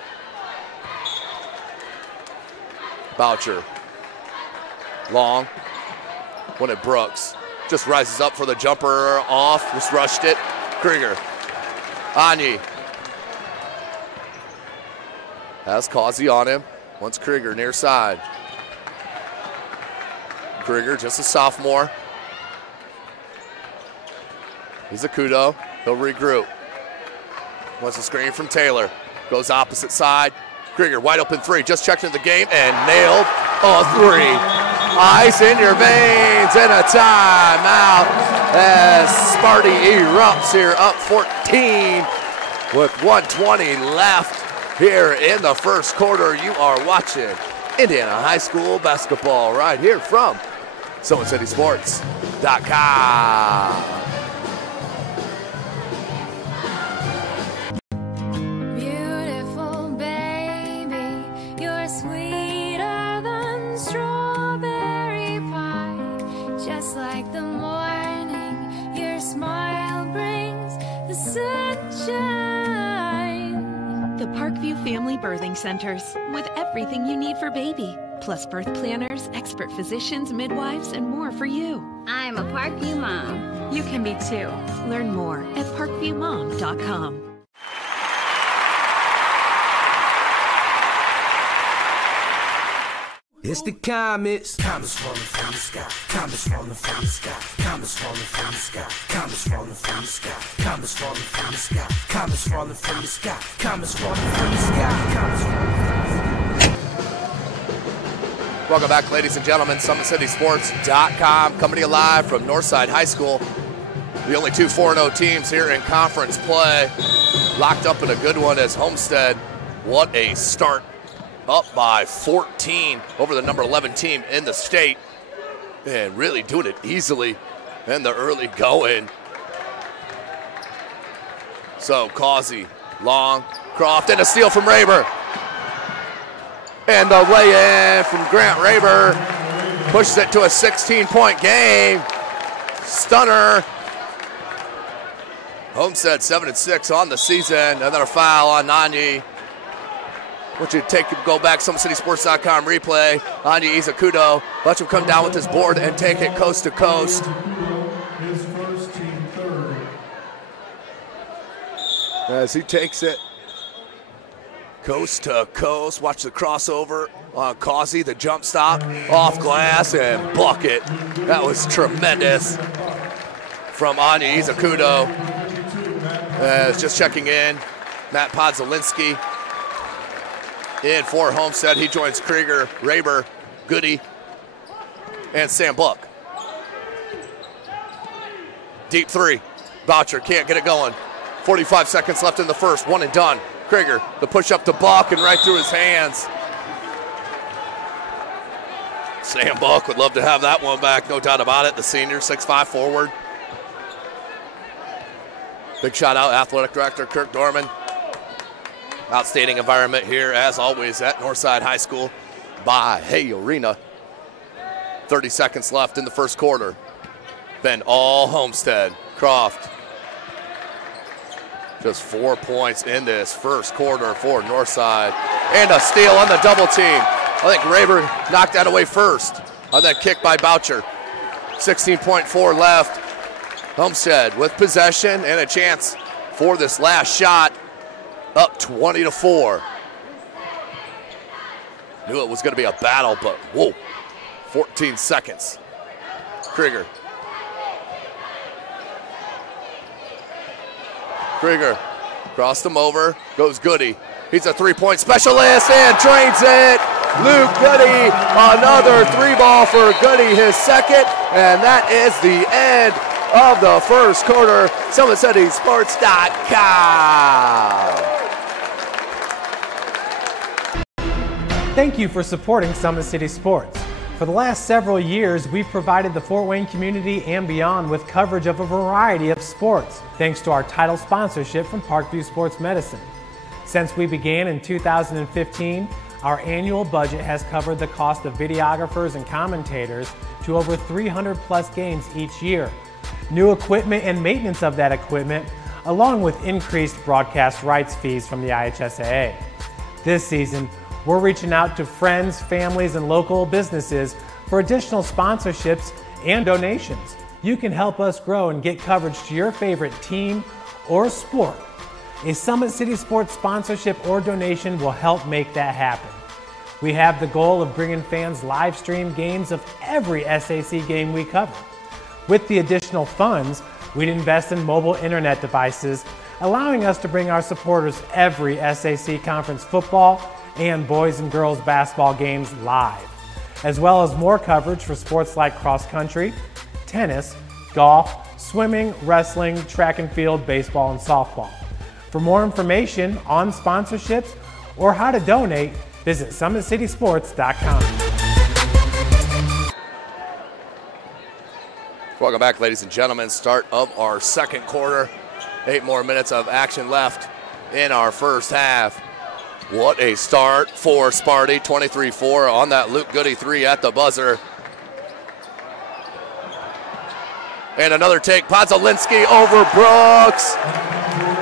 Boucher. Long. One at Brooks. Just rises up for the jumper off. Just rushed it. Krieger. Ani. Has Causey on him. Wants Krieger near side. Krieger, just a sophomore. Izakudo. He'll regroup. Wants a screen from Taylor. Goes opposite side. Krieger, wide open three. Just checked into the game and nailed a three. Ice in your veins and a timeout as Sparty erupts here, up 14 with 1:20 left here in the first quarter. You are watching Indiana High School basketball right here from SummitCitySports.com. shine. The Parkview Family Birthing Centers, with everything you need for baby, plus birth planners, expert physicians, midwives, and more for you. I'm a Parkview mom. You can be too. Learn more at parkviewmom.com. It's the comets. Comets falling from the sky. Comets falling from the sky. Comets falling from the sky. Comets falling from the sky. Comets falling from the sky. Comets falling from the sky. Comets falling from the sky. Comets falling from the sky. Welcome back, ladies and gentlemen. SummitCitySports.com coming to you live from Northside High School. The only two 4-0 teams here in conference play. Locked up in a good one as Homestead. What a start. Up by 14 over the number 11 team in the state. And really doing it easily in the early going. So Causey, long, Croft, and a steal from Raber. And the lay-in from Grant Raber pushes it to a 16-point game. Stunner. Homestead 7-6 on the season. Another foul on Nanyi. Want you to go back, SummitCitySports.com replay. Anya Izakudo. Watch him come down with his board and take it coast to coast. His first team third. As he takes it coast to coast. Watch the crossover on Causey, the jump stop, off glass, and bucket. That was tremendous from Anya Izakudo. Just checking in, Matt Podzalinski. In for Homestead, he joins Krieger, Raber, Goody, and Sam Buck. Deep three. Boucher can't get it going. 45 seconds left in the first, one and done. Krieger, the push up to Buck and right through his hands. Sam Buck would love to have that one back, no doubt about it. The senior, 6'5" forward. Big shout out, athletic director Kirk Dorman. Outstanding environment here, as always, at Northside High School by Hay Arena. 30 seconds left in the first quarter. Then all Homestead. Croft. Just 4 points in this first quarter for Northside. And a steal on the double team. I think Raber knocked that away first on that kick by Boucher. 16.4 left. Homestead with possession and a chance for this last shot. Up 20-4. Knew it was going to be a battle, but whoa, 14 seconds. Krieger. Krieger crossed him over, goes Goody. He's a three-point specialist and drains it. Luke Goody, another three ball for Goody, his second, and that is the end of the first quarter. SummitCitySports.com. Thank you for supporting Summit City Sports. For the last several years, we've provided the Fort Wayne community and beyond with coverage of a variety of sports, thanks to our title sponsorship from Parkview Sports Medicine. Since we began in 2015, our annual budget has covered the cost of videographers and commentators to over 300 plus games each year. New equipment and maintenance of that equipment, along with increased broadcast rights fees from the IHSAA. This season, we're reaching out to friends, families, and local businesses for additional sponsorships and donations. You can help us grow and get coverage to your favorite team or sport. A Summit City Sports sponsorship or donation will help make that happen. We have the goal of bringing fans live stream games of every SAC game we cover. With the additional funds, we'd invest in mobile internet devices, allowing us to bring our supporters every SAC conference football and boys and girls basketball games live, as well as more coverage for sports like cross country, tennis, golf, swimming, wrestling, track and field, baseball, and softball. For more information on sponsorships or how to donate, visit SummitCitySports.com. Welcome back, ladies and gentlemen. Start of our second quarter. 8 more minutes of action left in our first half. What a start for Sparty, 23-4 on that Luke Goody 3 at the buzzer. And another take, Podzalinski over Brooks.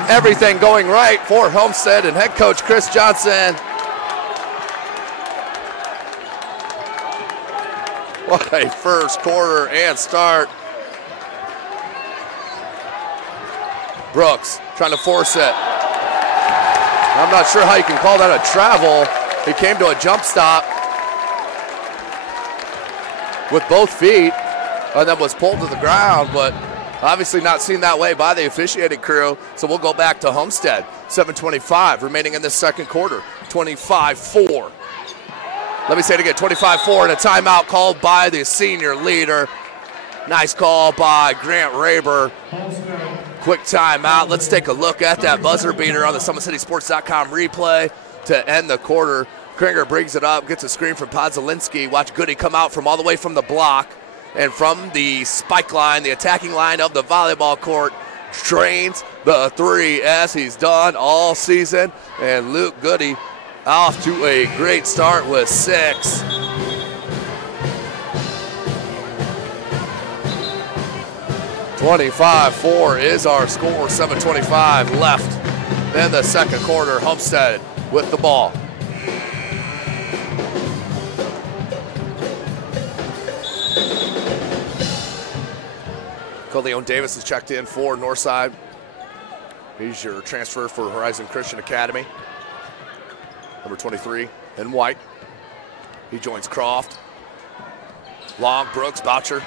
everything going right for Homestead and head coach Chris Johnson. What a first quarter and start. Brooks trying to force it. I'm not sure how you can call that a travel. He came to a jump stop with both feet and then was pulled to the ground, but obviously not seen that way by the officiating crew. So we'll go back to Homestead. 7:25 remaining in this second quarter. 25-4. Let me say it again, 25-4, and a timeout called by the senior leader. Nice call by Grant Raber. Quick timeout. Let's take a look at that buzzer beater on the SummitCitySports.com replay to end the quarter. Kringer brings it up, gets a screen from Podzalinski. Watch Goody come out from all the way from the block and from the spike line, the attacking line of the volleyball court. Trains the three as he's done all season. And Luke Goody off to a great start with 6. $25-4 is our score. 7:25 left in the second quarter. Homestead with the ball. Coleon Davis is checked in for Northside. He's your transfer for Horizon Christian Academy. Number 23 in white. He joins Croft. Long, Brooks, Boucher.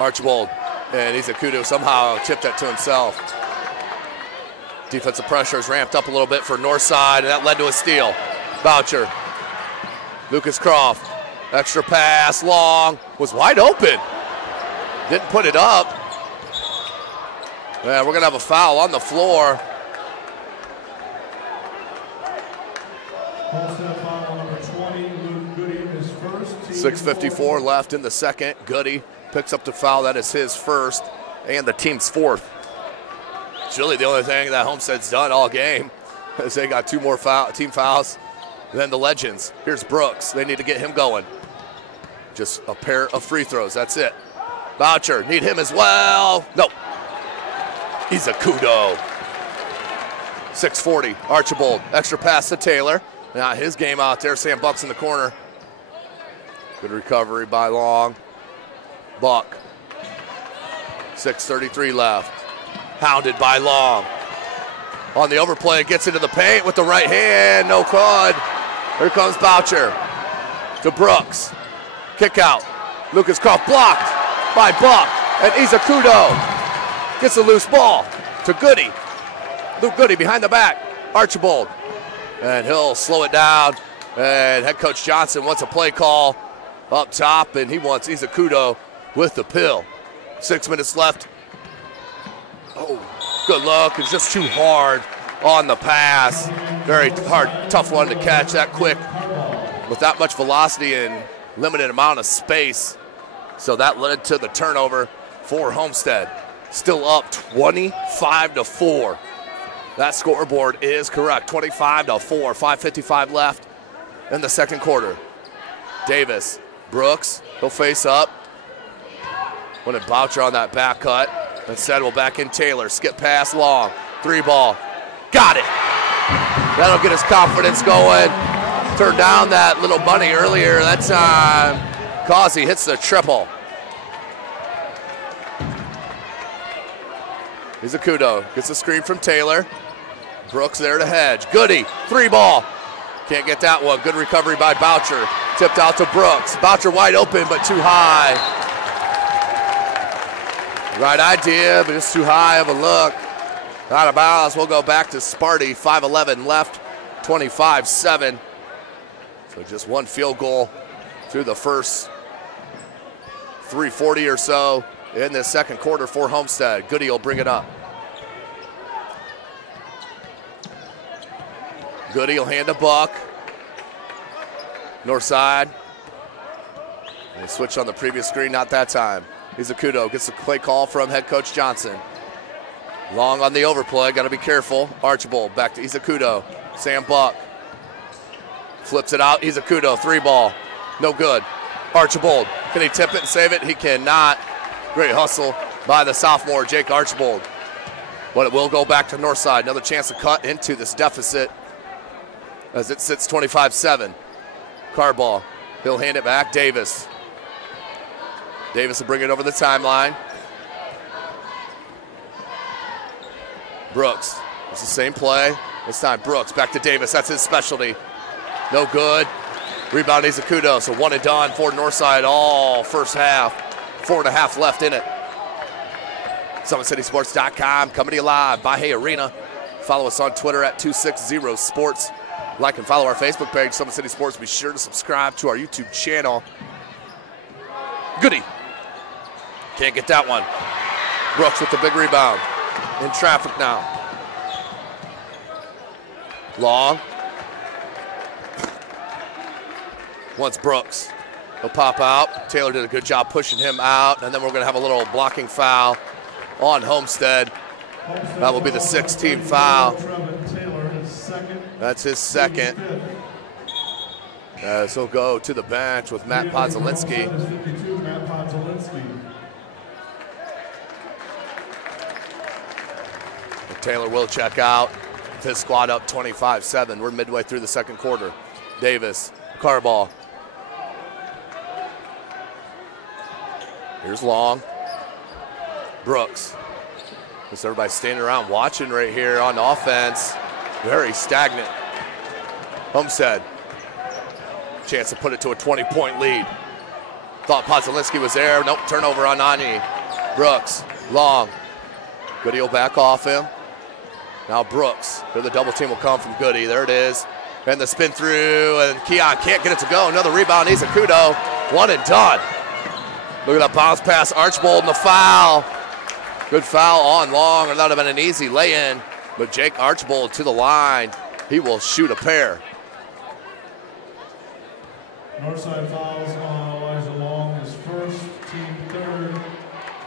Archibald, and Izakudo somehow tipped that to himself. Defensive pressure is ramped up a little bit for Northside, and that led to a steal. Boucher. Lucas Croft. Extra pass, long, was wide open. Didn't put it up. Man, we're going to have a foul on the floor. Homestead foul number 20, Luke Goody is first. 6:54 left in the second. Goody picks up the foul. That is his first and the team's fourth. It's really the only thing that Homestead's done all game, as they got 2 more team fouls than the Legends. Here's Brooks. They need to get him going. Just a pair of free throws. That's it. Boucher, need him as well. No. Izakudo. 6:40. Archibald. Extra pass to Taylor. Now his game out there. Sam Buck's in the corner. Good recovery by Long. Buck. 6:33 left. Hounded by Long. On the overplay, gets into the paint with the right hand. No good. Here comes Boucher. To Brooks. Kick out. Lucas Croft blocked by Buck. And Izakudo gets a loose ball to Goody. Luke Goody behind the back. Archibald. And he'll slow it down. And head coach Johnson wants a play call up top, and he wants Izakudo with the pill. 6 minutes left. Oh, good look. It's just too hard on the pass. Very hard, tough one to catch that quick with that much velocity and limited amount of space. So that led to the turnover for Homestead. Still up 25-4. That scoreboard is correct. 25-4. 5:55 left in the second quarter. Davis, Brooks, he'll face up. Wanted Boucher on that back cut. Instead, we'll back in Taylor. Skip pass, Long. 3 ball. Got it. That'll get his confidence going. Turned down that little bunny earlier that time. Causey hits the triple. Izakudo gets a screen from Taylor. Brooks there to hedge. Goody, 3 ball. Can't get that one. Good recovery by Boucher. Tipped out to Brooks. Boucher wide open, but too high. Right idea, but it's too high of a look. Out of bounds. We'll go back to Sparty. 5:11 left. 25-7. So just one field goal through the first 3:40 or so in the second quarter for Homestead. Goody will bring it up. Goody will hand a Buck. North side. They switched on the previous screen, not that time. Izakudo gets the play call from head coach Johnson. Long on the overplay, got to be careful. Archibald back to Izakudo. Sam Buck flips it out. Izakudo, 3 ball, no good. Archibald, can he tip it and save it? He cannot. Great hustle by the sophomore, Jake Archibald. But it will go back to Northside. Another chance to cut into this deficit as it sits 25-7. Carball, he'll hand it back. Davis. Davis will bring it over the timeline. Brooks, it's the same play. This time Brooks, back to Davis, that's his specialty. No good. Rebound Izakudo, so one and done for Northside all first half. 4.5 left in it. SummitCitySports.com, coming to you live by Hay Arena. Follow us on Twitter at 260sports. Like and follow our Facebook page, Summit City Sports. Be sure to subscribe to our YouTube channel. Goody. Can't get that one. Brooks with the big rebound. In traffic now. Long. Once Brooks. He'll pop out. Taylor did a good job pushing him out. And then we're going to have a little blocking foul on Homestead. That will be the 6th team foul. That's his second. So he'll go to the bench with Matt Podzolinski. Taylor will check out. His squad up 25-7. We're midway through the second quarter. Davis, Carball. Here's Long. Brooks. Just everybody standing around watching right here on offense. Very stagnant. Homestead. Chance to put it to a 20-point lead. Thought Podzolinski was there. Nope, turnover on Ani. Brooks, Long. Goody will back off him. Now Brooks. Here the double team will come from Goody. There it is. And the spin through, and Keon can't get it to go. Another rebound. Izakudo. One and done. Look at that bounce pass. Archbold and the foul. Good foul on Long, and that would have been an easy lay-in. But Jake Archbold to the line. He will shoot a pair. Northside fouls on Elijah Long, his first, team third.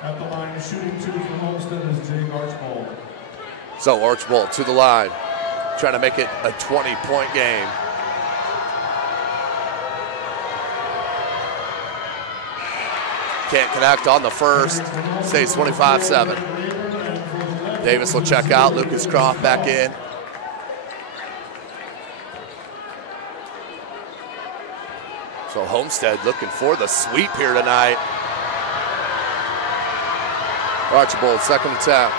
At the line, shooting 2 from Homestead is Jake Archbold. So Archbold to the line, trying to make it a 20-point game. Can't connect on the first, stays 25-7. Davis will check out, Lucas Croft back in. So Homestead looking for the sweep here tonight. Archbold, second attempt.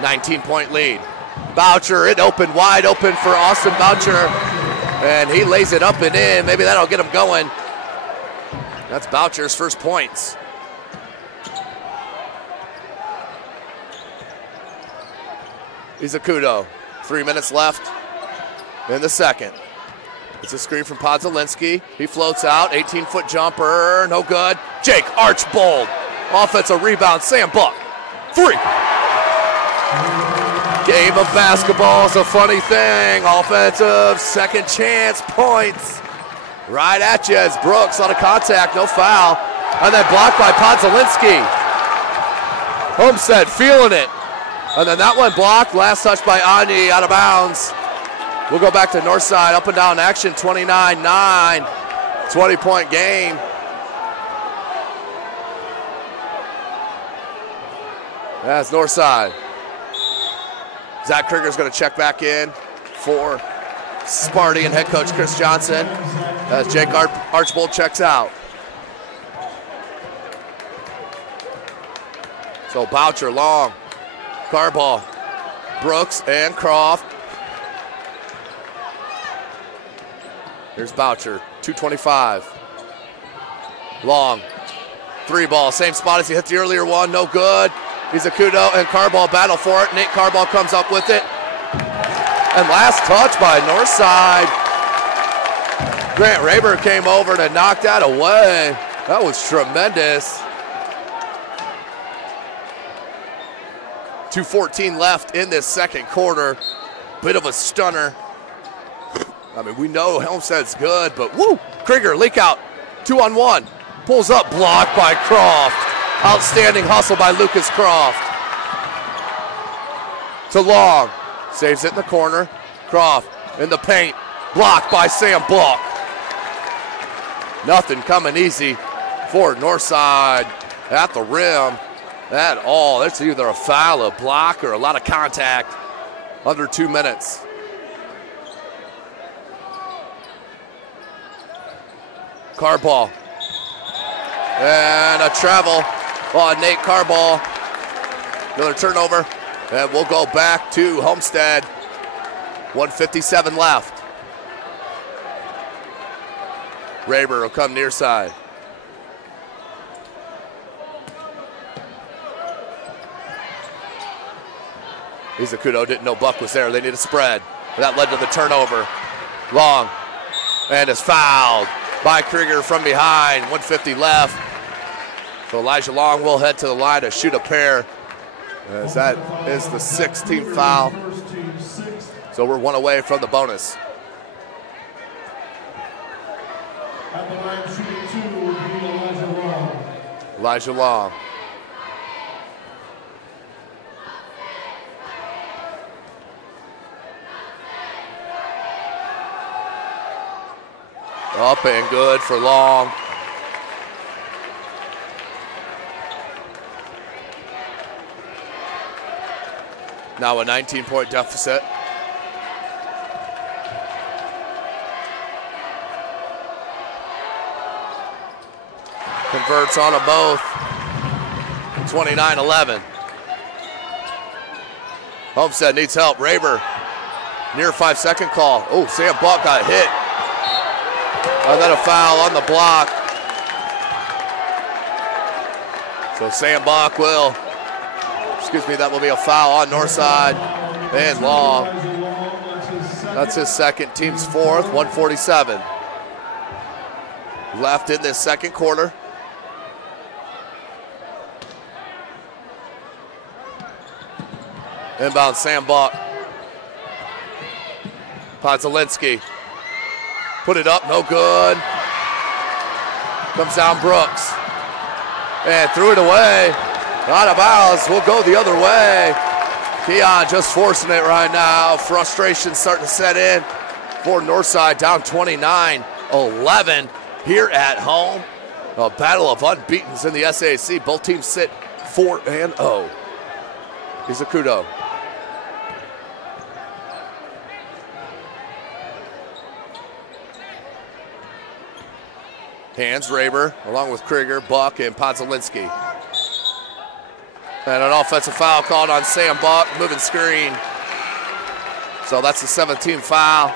$19-point lead. Boucher, it opened wide open for Austin Boucher. And he lays it up and in. Maybe that'll get him going. That's Boucher's first points. Izakudo, 3 minutes left in the second. It's a screen from Podzolinski. He floats out, 18-foot jumper, no good. Jake Archbold, offensive rebound, Sam Buck, 3. Game of basketball is a funny thing. Offensive, second chance, points. Right at you as Brooks on a contact, no foul. And then blocked by Podzolinski. Homestead feeling it. And then that one blocked, last touch by Ani, out of bounds. We'll go back to Northside, up and down action, 29-9. 20-point game. That's Northside. Zach Krieger's going to check back in for Sparty and head coach Chris Johnson as Jake Archbold checks out. So Boucher, Long, Carball, Brooks, and Croft. Here's Boucher, 2:25. Long, 3 ball, same spot as he hit the earlier one, no good. Izakudo and Carball battle for it. Nate Carball comes up with it. And last touch by Northside. Grant Raber came over to knock that away. That was tremendous. 2:14 left in this second quarter. Bit of a stunner. I mean, we know Homestead's good, but woo! Krieger, leak out, 2-on-1. Pulls up, blocked by Croft. Outstanding hustle by Lucas Croft. To Long, saves it in the corner. Croft in the paint, blocked by Sam Buck. Nothing coming easy for Northside. at the rim at all. That's either a foul, a block, or a lot of contact under 2 minutes. Carball. And a travel on Nate Carball. Another turnover. And we'll go back to Homestead. 1:57 left. Raber will come near side. Izakudo didn't know Buck was there. They need a spread. That led to the turnover. Long. And is fouled by Krieger from behind. 1:50 left. So Elijah Long will head to the line to shoot a pair, as that is the 16th foul. So we're 1 away from the bonus. At the line shooting 2 will be Elijah Long. Elijah Long. Up and good for Long. Now a 19-point deficit. Converts on them both. 29-11. Homestead needs help. Raber, near 5-second call. Oh, Sam Buck got hit. And then a foul on the block. So Sam Buck will, that will be a foul on Northside and Long. That's his second, team's fourth, 1:47 left in this second quarter. Inbound Sam Buck. Podzolinski. Put it up, no good. Comes down Brooks. And threw it away. Out of bounds, will go the other way. Keon just forcing it right now. Frustration starting to set in for Northside, down 29-11 here at home. A battle of unbeatens in the SAC. Both teams sit 4-0. Izakudo. Hands Raber, along with Krieger, Buck, and Podzolinski. And an offensive foul called on Sam Buck, moving screen. So that's the 17th foul,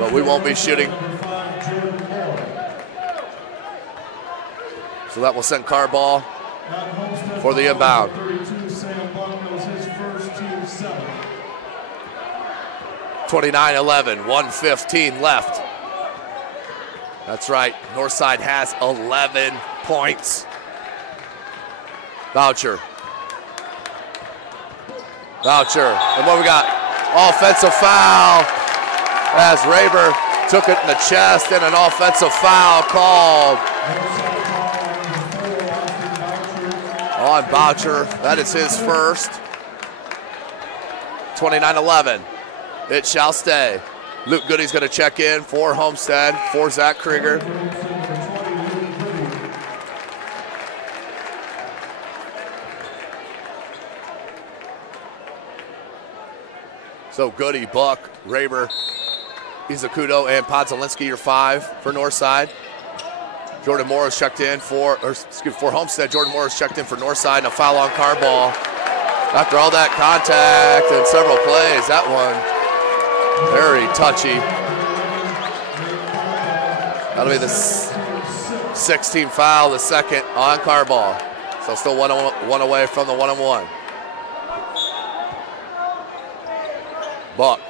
but we won't be shooting. So that will send Carball for the inbound. 29-11, 1:15 left. That's right, Northside has 11 points. Voucher. And what we got? Offensive foul as Raber took it in the chest, and an offensive foul called on Voucher. That is his first. 29-11. It shall stay. Luke Goody's going to check in for Homestead, for Zach Krieger. So Goody, Buck, Raber, Izakudo, and Podzolinski, your 5 for Northside. Jordan Morris checked in for Homestead. Jordan Morris checked in for Northside, and a foul on Carball. After all that contact and several plays, that one very touchy. That'll be the 16th foul, the second on Carball. So still one away from the 1-on-1. Buck.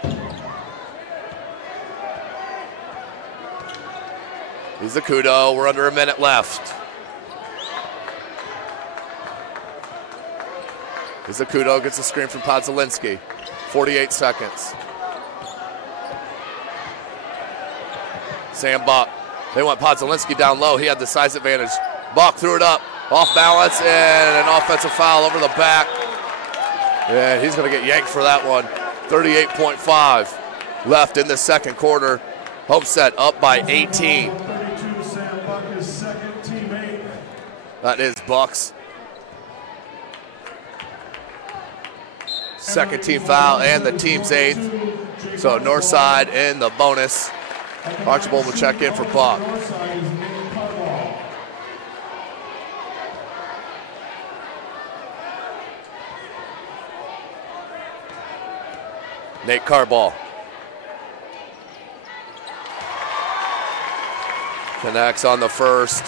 Izakudo, we're under a minute left. Izakudo gets a screen from Podzolinski. 48 seconds. Sam Buck. They want Podzolinski down low. He had the size advantage. Buck threw it up, off balance, and an offensive foul over the back. And he's going to get yanked for that one. 38.5 left in the second quarter. Homestead up by 18. 32, Sam Buck is second, team 8. That is Buck's Second team foul and the team's 8th. So Northside in the bonus. Archibald will check in for Buck. Nate Carball connects on the first.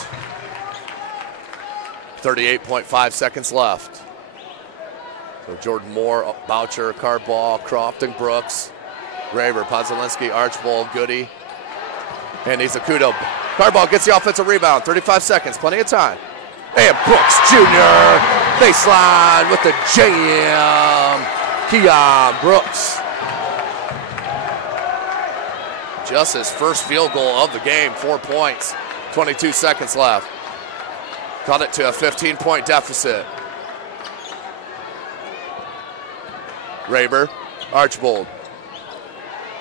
38.5 seconds left. So Jordan Moore, Boucher, Carball, Crofton, Brooks, Graver, Podzalinski, Archibald, Goody, and Izakudo. Carball gets the offensive rebound. 35 seconds, plenty of time. And Brooks Jr. baseline with the jam. Keon Brooks. Just his first field goal of the game, 4 points, 22 seconds left. Cut it to a 15-point deficit. Raber, Archibald.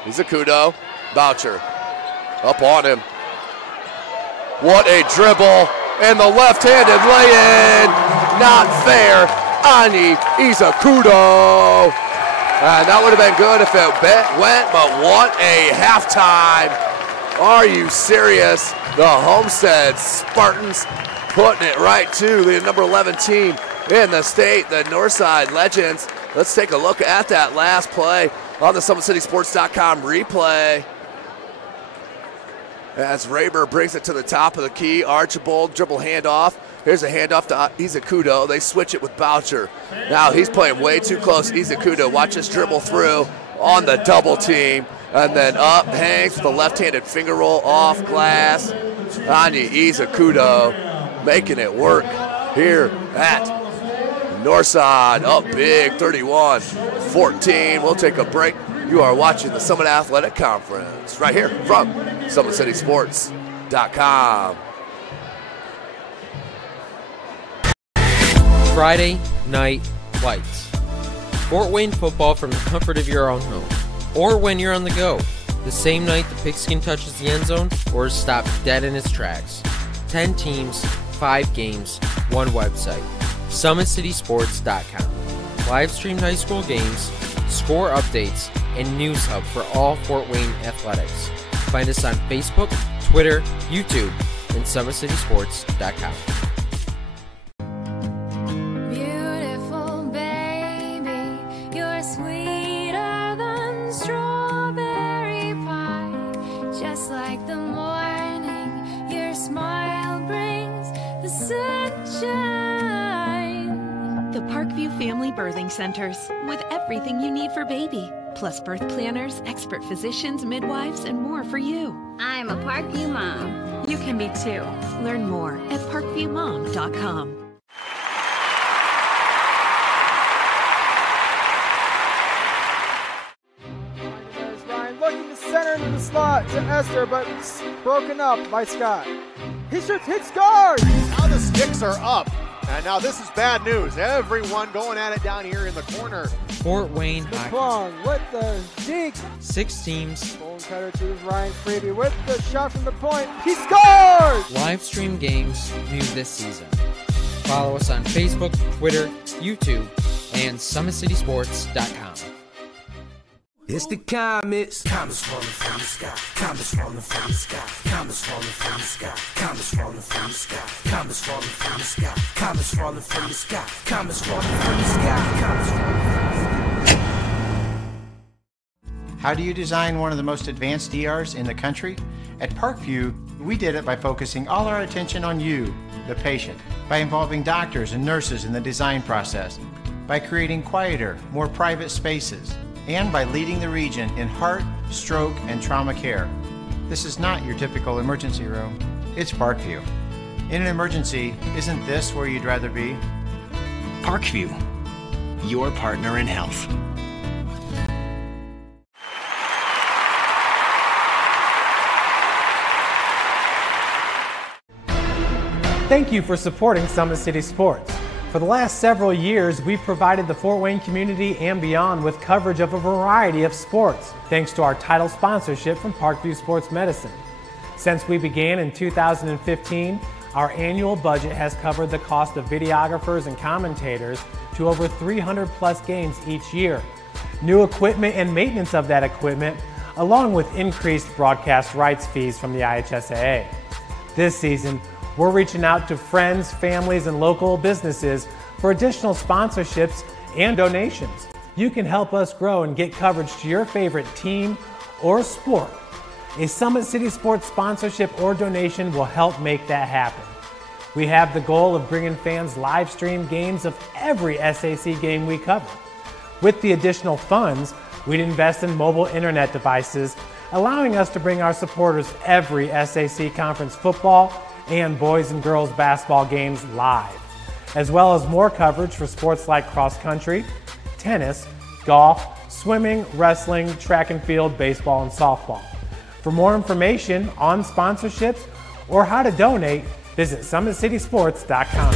Izakudo, Boucher. Up on him. What a dribble. And the left-handed lay-in. Not fair. Ani Izakudo. And that would have been good if it went, but what a halftime. Are you serious? The Homestead Spartans putting it right to the number 11 team in the state, the Northside Legends. Let's take a look at that last play on the SummitCitySports.com replay. As Raber brings it to the top of the key, Archibald dribble handoff. Here's a handoff to Izakudo. They switch it with Boucher. Now he's playing way too close. Izakudo, watch this dribble through on the double team. And then up, hangs with the left-handed finger roll off glass. Anya Izakudo making it work here at Northside. Up big, 31-14. We'll take a break. You are watching the Summit Athletic Conference right here from SummitCitySports.com. Friday Night Lights. Fort Wayne football from the comfort of your own home, or when you're on the go. The same night the pigskin touches the end zone or is stopped dead in its tracks. 10 teams, 5 games, 1 website. SummitCitySports.com. Live streamed high school games, score updates, and news hub for all Fort Wayne athletics. Find us on Facebook, Twitter, YouTube, and SummitCitySports.com. Beautiful baby, you're sweeter than strawberry pie. Just like the morning, your smile brings the sunshine. The Parkview Family Birthing Centers, with everything you need for baby, plus birth planners, expert physicians, midwives, and more for you. I'm a Parkview mom. You can be too. Learn more at parkviewmom.com. Ryan looking to center into the slot to Esther, but broken up by Scott. He shoots, hit, scores! Now the sticks are up. And now this is bad news. Everyone going at it down here in the corner. Fort Wayne Hockey. Long with the deke. 6 teams. Bone cutter to Ryan Freeby with the shot from the point. He scores! Live stream games new this season. Follow us on Facebook, Twitter, YouTube, and SummitCitySports.com. It's the comets. Comets falling from the sky. Comets falling from the sky. Comets falling from the sky. Comets falling from the sky. Comets falling from the sky. Comets falling from the sky. Comets falling from the sky. Comets falling from the sky. How do you design one of the most advanced ERs in the country? At Parkview, we did it by focusing all our attention on you, the patient, by involving doctors and nurses in the design process, by creating quieter, more private spaces, and by leading the region in heart, stroke, and trauma care. This is not your typical emergency room. It's Parkview. In an emergency, isn't this where you'd rather be? Parkview, your partner in health. Thank you for supporting Summit City Sports. For the last several years, we've provided the Fort Wayne community and beyond with coverage of a variety of sports, thanks to our title sponsorship from Parkview Sports Medicine. Since we began in 2015, Our annual budget has covered the cost of videographers and commentators to over 300 plus games each year. New equipment and maintenance of that equipment, along with increased broadcast rights fees from the IHSAA. This season, we're reaching out to friends, families, and local businesses for additional sponsorships and donations. You can help us grow and get coverage to your favorite team or sport. A Summit City Sports sponsorship or donation will help make that happen. We have the goal of bringing fans live stream games of every SAC game we cover. With the additional funds, we'd invest in mobile internet devices, allowing us to bring our supporters every SAC conference football and boys and girls basketball games live, as well as more coverage for sports like cross country, tennis, golf, swimming, wrestling, track and field, baseball, and softball. For more information on sponsorships or how to donate, visit SummitCitySports.com.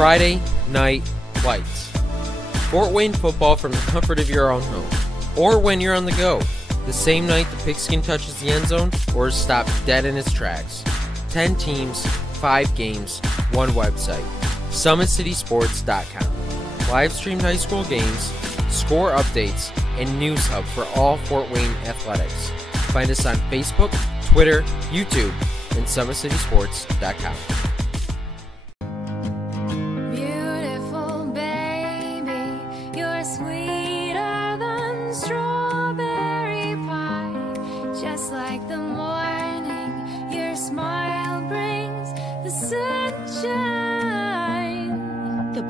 Friday Night Lights. Fort Wayne football from the comfort of your own home, or when you're on the go, the same night the pigskin touches the end zone or is stopped dead in its tracks. 10 teams, 5 games, 1 website. SummitCitySports.com. Live streamed high school games, score updates, and news hub for all Fort Wayne athletics. Find us on Facebook, Twitter, YouTube, and SummitCitySports.com.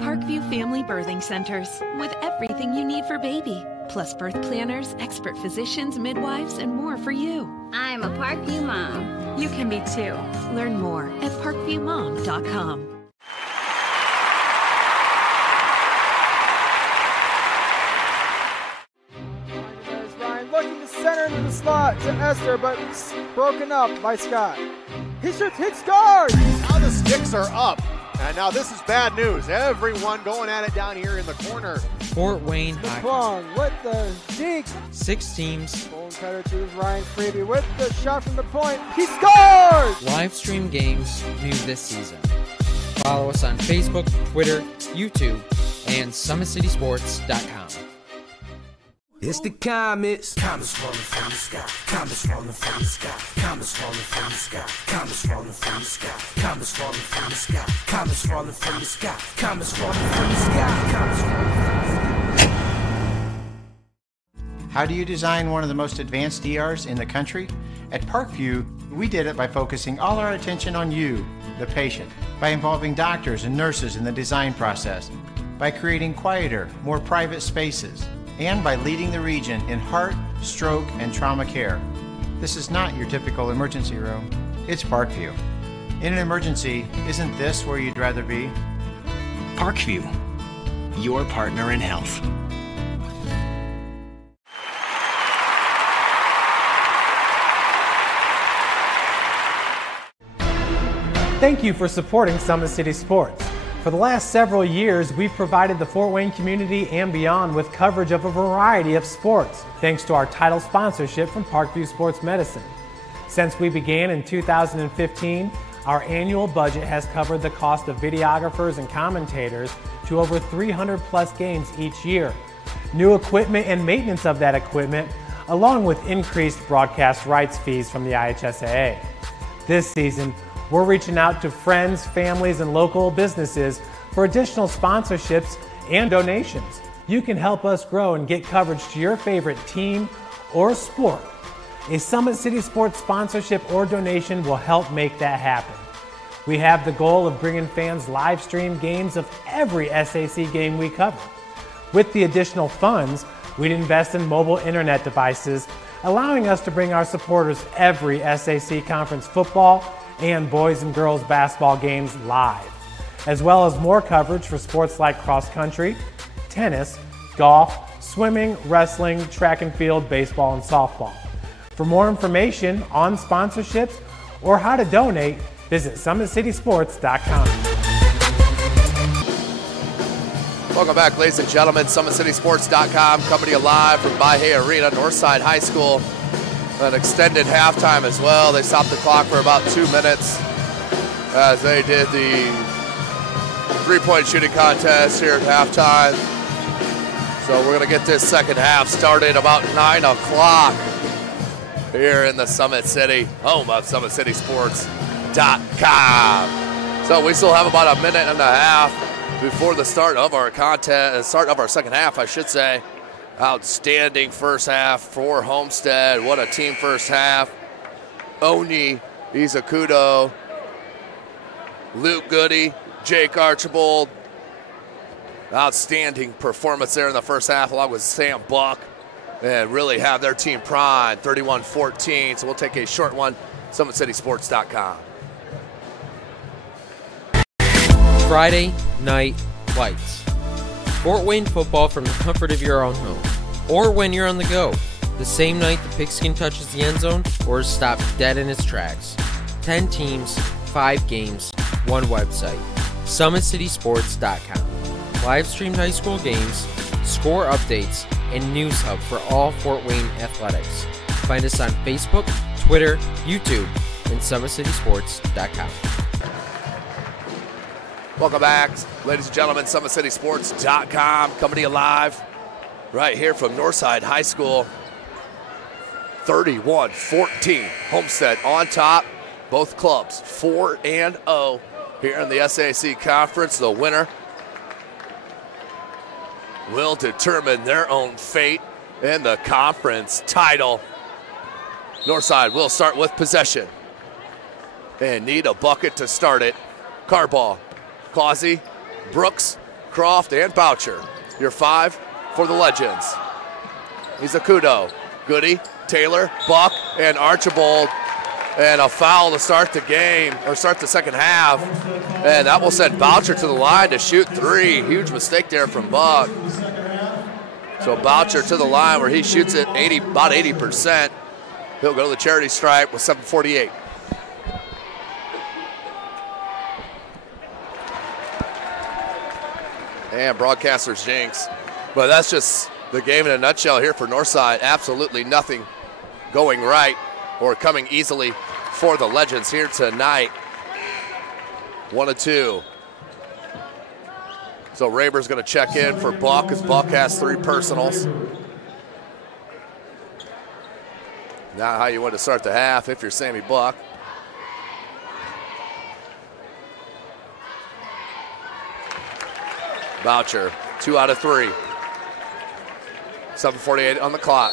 Parkview Family Birthing Centers, with everything you need for baby, plus birth planners, expert physicians, midwives, and more for you. I'm a Parkview mom. You can be too. Learn more at parkviewmom.com. Ryan looking to center into the slot to Esther, but broken up by Scott. He shoots, hits, scores! Now the sticks are up. And now this is bad news. Everyone going at it down here in the corner. Fort Wayne Hockey. Long with the deke. 6 teams. Bone cutter to Ryan Freeby with the shot from the point. He scores! Live stream games new this season. Follow us on Facebook, Twitter, YouTube, and SummitCitySports.com. It's the comets. Comets falling from the sky. Comets falling from the sky. Comets falling from the sky. Comets falling from the sky. Comets falling from the sky. Comets falling from the sky. Comets falling from the sky. Comets falling from the sky. How do you design one of the most advanced ERs in the country? At Parkview, we did it by focusing all our attention on you, the patient, by involving doctors and nurses in the design process, by creating quieter, more private spaces, and by leading the region in heart, stroke, and trauma care. This is not your typical emergency room. It's Parkview. In an emergency, isn't this where you'd rather be? Parkview, your partner in health. Thank you for supporting Summit City Sports. For the last several years, we've provided the Fort Wayne community and beyond with coverage of a variety of sports, thanks to our title sponsorship from Parkview Sports Medicine. Since we began in 2015, our annual budget has covered the cost of videographers and commentators to over 300 plus games each year. New equipment and maintenance of that equipment, along with increased broadcast rights fees from the IHSAA. This season, we're reaching out to friends, families, and local businesses for additional sponsorships and donations. You can help us grow and get coverage to your favorite team or sport. A Summit City Sports sponsorship or donation will help make that happen. We have the goal of bringing fans live stream games of every SAC game we cover. With the additional funds, we'd invest in mobile internet devices, allowing us to bring our supporters every SAC conference football and boys and girls basketball games live, as well as more coverage for sports like cross country, tennis, golf, swimming, wrestling, track and field, baseball, and softball. For more information on sponsorships or how to donate, visit SummitCitySports.com. Welcome back, ladies and gentlemen. SummitCitySports.com coming to you live from Mahoney Arena, Northside High School. An extended halftime as well. They stopped the clock for about 2 minutes as they did the three-point shooting contest here at halftime. So we're going to get this second half started about 9 o'clock here in the Summit City, home of SummitCitySports.com. So we still have about a minute and a half before the start of our second half, I should say. Outstanding first half for Homestead. What a team first half. Oni Izakudo, Luke Goody, Jake Archibald. Outstanding performance there in the first half, along with Sam Buck. And really have their team primed, 31-14. So we'll take a short one, SummitCitySports.com. Friday Night Lights. Fort Wayne football from the comfort of your own home, or when you're on the go, the same night the pigskin touches the end zone or is stopped dead in its tracks. 10 teams, 5 games, 1 website, SummitCitySports.com. Live streamed high school games, score updates, and news hub for all Fort Wayne athletics. Find us on Facebook, Twitter, YouTube, and SummitCitySports.com. Welcome back, ladies and gentlemen. SummitCitySports.com coming to you live right here from Northside High School. 31-14. Homestead on top. Both clubs 4-0 here in the SAC Conference. The winner will determine their own fate in the conference title. Northside will start with possession and need a bucket to start it. Carball, Causey, Brooks, Croft, and Boucher. Your 5 for the Legends. Izakudo, Goody, Taylor, Buck, and Archibald. And a foul to start the game, or start the second half. And that will send Boucher to the line to shoot 3. Huge mistake there from Buck. So Boucher to the line where he shoots it about 80%. He'll go to the charity stripe with 7:48. And broadcasters jinx. But that's just the game in a nutshell here for Northside. Absolutely nothing going right or coming easily for the Legends here tonight. 1-2. So Raber's going to check in for Buck as Buck has 3 personals. Not how you want to start the half if you're Sammy Buck. Boucher, 2 out of 3. 7:48 on the clock.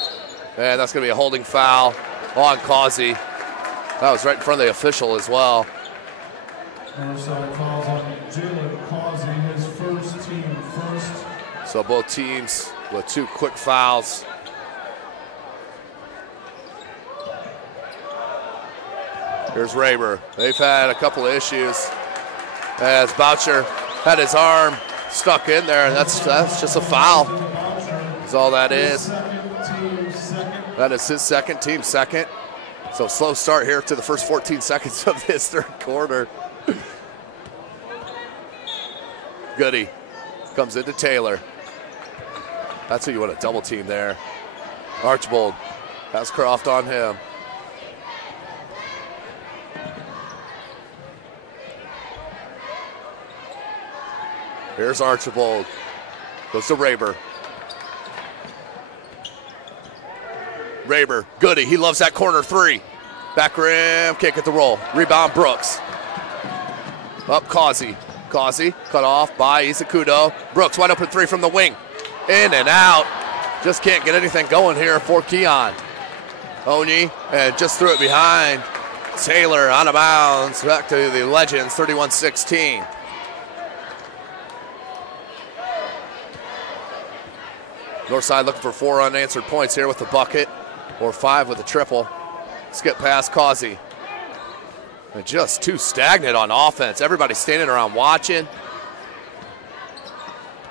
And that's going to be a holding foul on Causey. That was right in front of the official as well. Northside calls on Jalen Causey, his first team first. So both teams with 2 quick fouls. Here's Raber. They've had a couple of issues as Boucher had his arm stuck in there, and that's just a foul. That's all that is. That is his second, team second. So slow start here to the first 14 seconds of this third quarter. Goody comes into Taylor. That's who you want to double team there. Archibald has Croft on him. Here's Archibald. Goes to Raber. Raber, Goody, he loves that corner 3. Back rim, can't get the roll. Rebound, Brooks. Up, Causey. Causey cut off by Izakudo. Brooks wide open 3 from the wing. In and out. Just can't get anything going here for Keon. Onyi, and just threw it behind. Taylor out of bounds. Back to the Legends, 31-16. Northside looking for 4 unanswered points here with the bucket, or 5 with a triple. Skip past Causey. And just too stagnant on offense. Everybody standing around watching.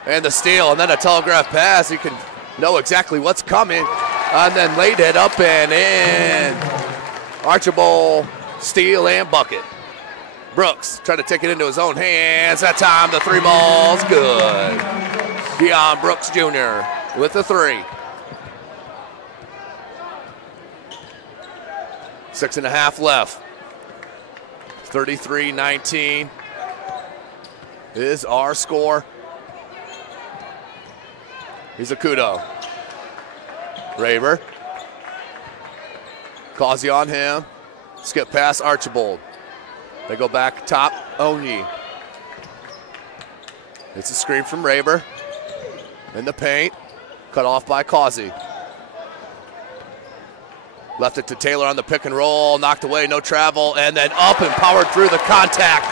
And the steal, and then a telegraph pass. You can know exactly what's coming. And then laid it up and in. Archibald, steal and bucket. Brooks trying to take it into his own hands. That time the 3 ball's good. Keon Brooks Jr. with the 3. 6.5 left. 33-19 is our score. Izakudo. Raber. Causey on him. Skip past Archibald. They go back top, Onyi. It's a screen from Raber. In the paint. Cut off by Causey. Left it to Taylor on the pick and roll. Knocked away, no travel. And then up and powered through the contact.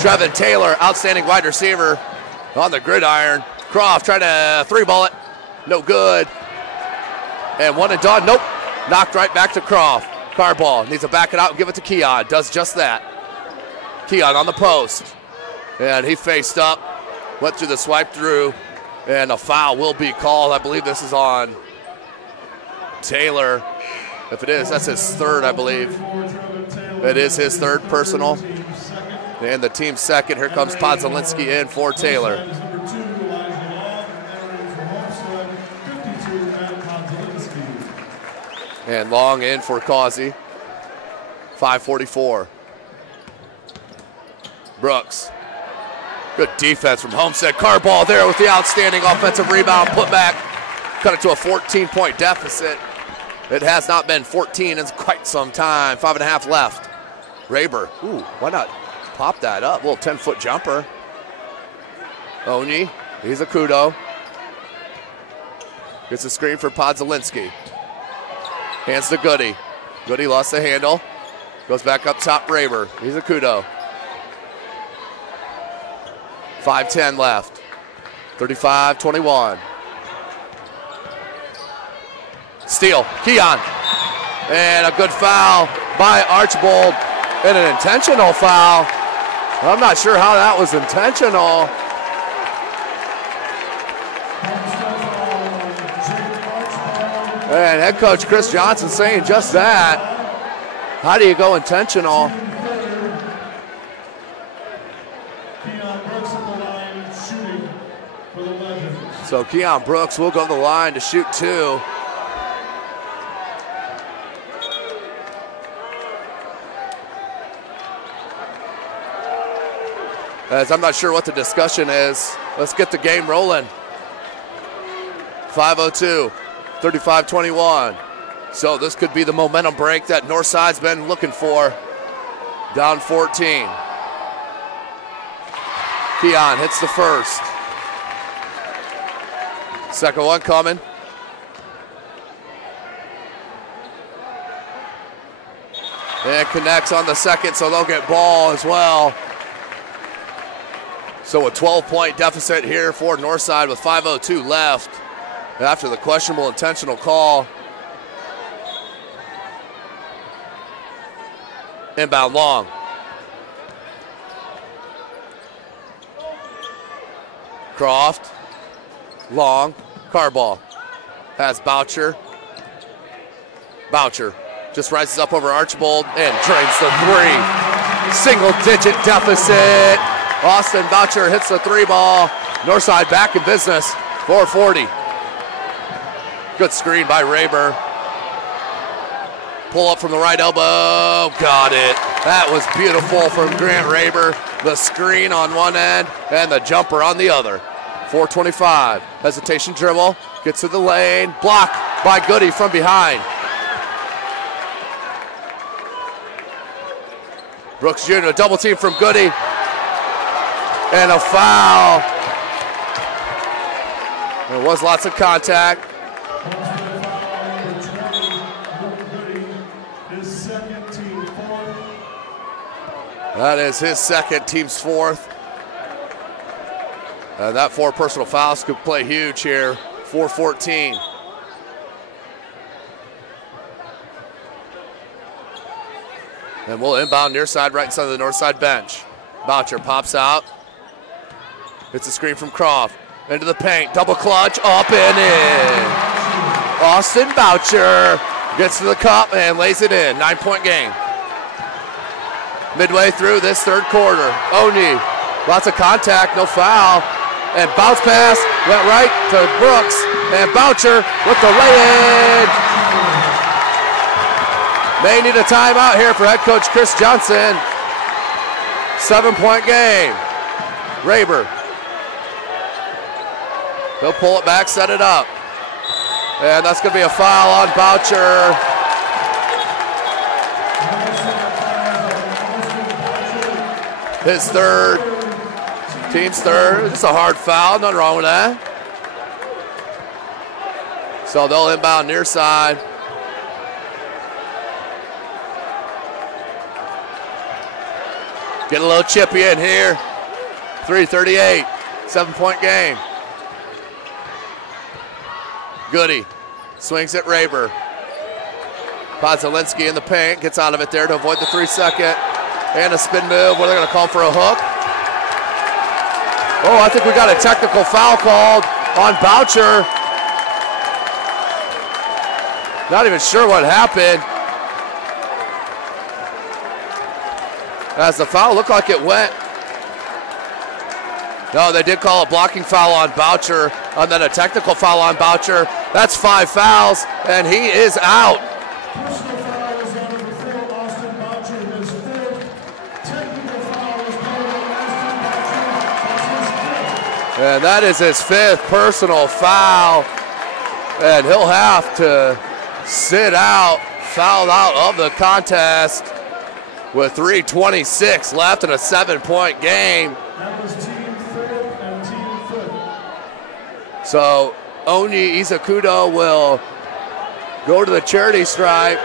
Trevin Taylor, outstanding wide receiver on the gridiron. Croft trying to 3-ball it. No good. And 1 and done. Nope. Knocked right back to Croft. Carball needs to back it out and give it to Keon. Does just that. Keon on the post. And he faced up. Went through the swipe through. And a foul will be called. I believe this is on Taylor. If it is, that's his 3rd, I believe. It is his 3rd personal. And the team 2nd. Here comes Podzalinski in for Taylor. And long in for Causey. 5:44. Brooks. Good defense from Homestead. Carball there with the outstanding offensive rebound. Put back. Cut it to a 14-point deficit. It has not been 14 in quite some time. 5.5 left. Raber. Ooh, why not pop that up? A little 10-foot jumper. Onyi. Izakudo. Gets a screen for Podzalinski. Hands to Goody. Goody lost the handle. Goes back up top, Raber. Izakudo. 5:10 left. 35-21. Steal. Keon. And a good foul by Archibald. And an intentional foul. I'm not sure how that was intentional. And head coach Chris Johnson saying just that. How do you go intentional? So Keon Brooks will go to the line to shoot 2. As I'm not sure what the discussion is. Let's get the game rolling. 5:02, 35-21. So this could be the momentum break that Northside's been looking for. Down 14. Keon hits the first. Second one coming. And connects on the second, so they'll get ball as well. So a 12-point deficit here for Northside with 5:02 left after the questionable intentional call. Inbound long. Croft, long, car ball. Has Boucher. Boucher just rises up over Archibald and drains the three. Single-digit deficit. Austin Boucher hits the three ball. Northside back in business, 4:40. Good screen by Raber. Pull up from the right elbow, got it. That was beautiful from Grant Raber. The screen on one end and the jumper on the other. 4:25, hesitation dribble, gets to the lane, blocked by Goody from behind. Brooks Jr., a double team from Goody. And a foul. There was lots of contact. That is his second, team's fourth. That 4 personal fouls could play huge here. 4:14. And we'll inbound near side, right inside of the north side bench. Boucher pops out. It's a screen from Croft. Into the paint, double clutch, up and in. Austin Boucher gets to the cup and lays it in. 9-point game. Midway through this third quarter. Oni, lots of contact, no foul. And bounce pass went right to Brooks. And Boucher with the lay-in. May need a timeout here for head coach Chris Johnson. 7-point game. Raber. He'll pull it back, set it up. And that's going to be a foul on Boucher. His third, team's third. It's a hard foul, nothing wrong with that. So they'll inbound near side. Get a little chippy in here. 3:38, 7-point game. Goody swings at Raber. Podzelinski in the paint, gets out of it there to avoid the 3-second. And a spin move, what are they gonna call for a hook? Oh, I think we got a technical foul called on Boucher. Not even sure what happened. As the foul looked like it went. No, they did call a blocking foul on Boucher, and then a technical foul on Boucher. That's 5 fouls, and he is out. Personal foul is on number 4, Austin Boucher. His fifth. Technical foul is called on Austin Boucher. That's his 5th. And that is his 5th personal foul. And he'll have to sit out, fouled out of the contest with 3:26 left in a 7-point game. That was team 3rd and team 5th. So Oni Izakudo will go to the charity stripe.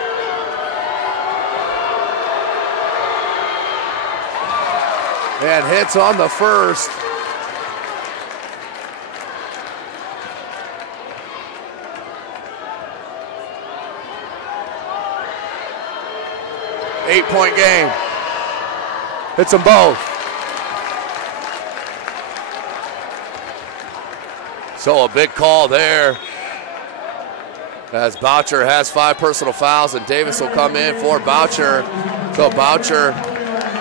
And hits on the first. Eight-point game. Hits them both. So a big call there. As Boucher has 5 personal fouls, and Davis will come in for Boucher. So Boucher,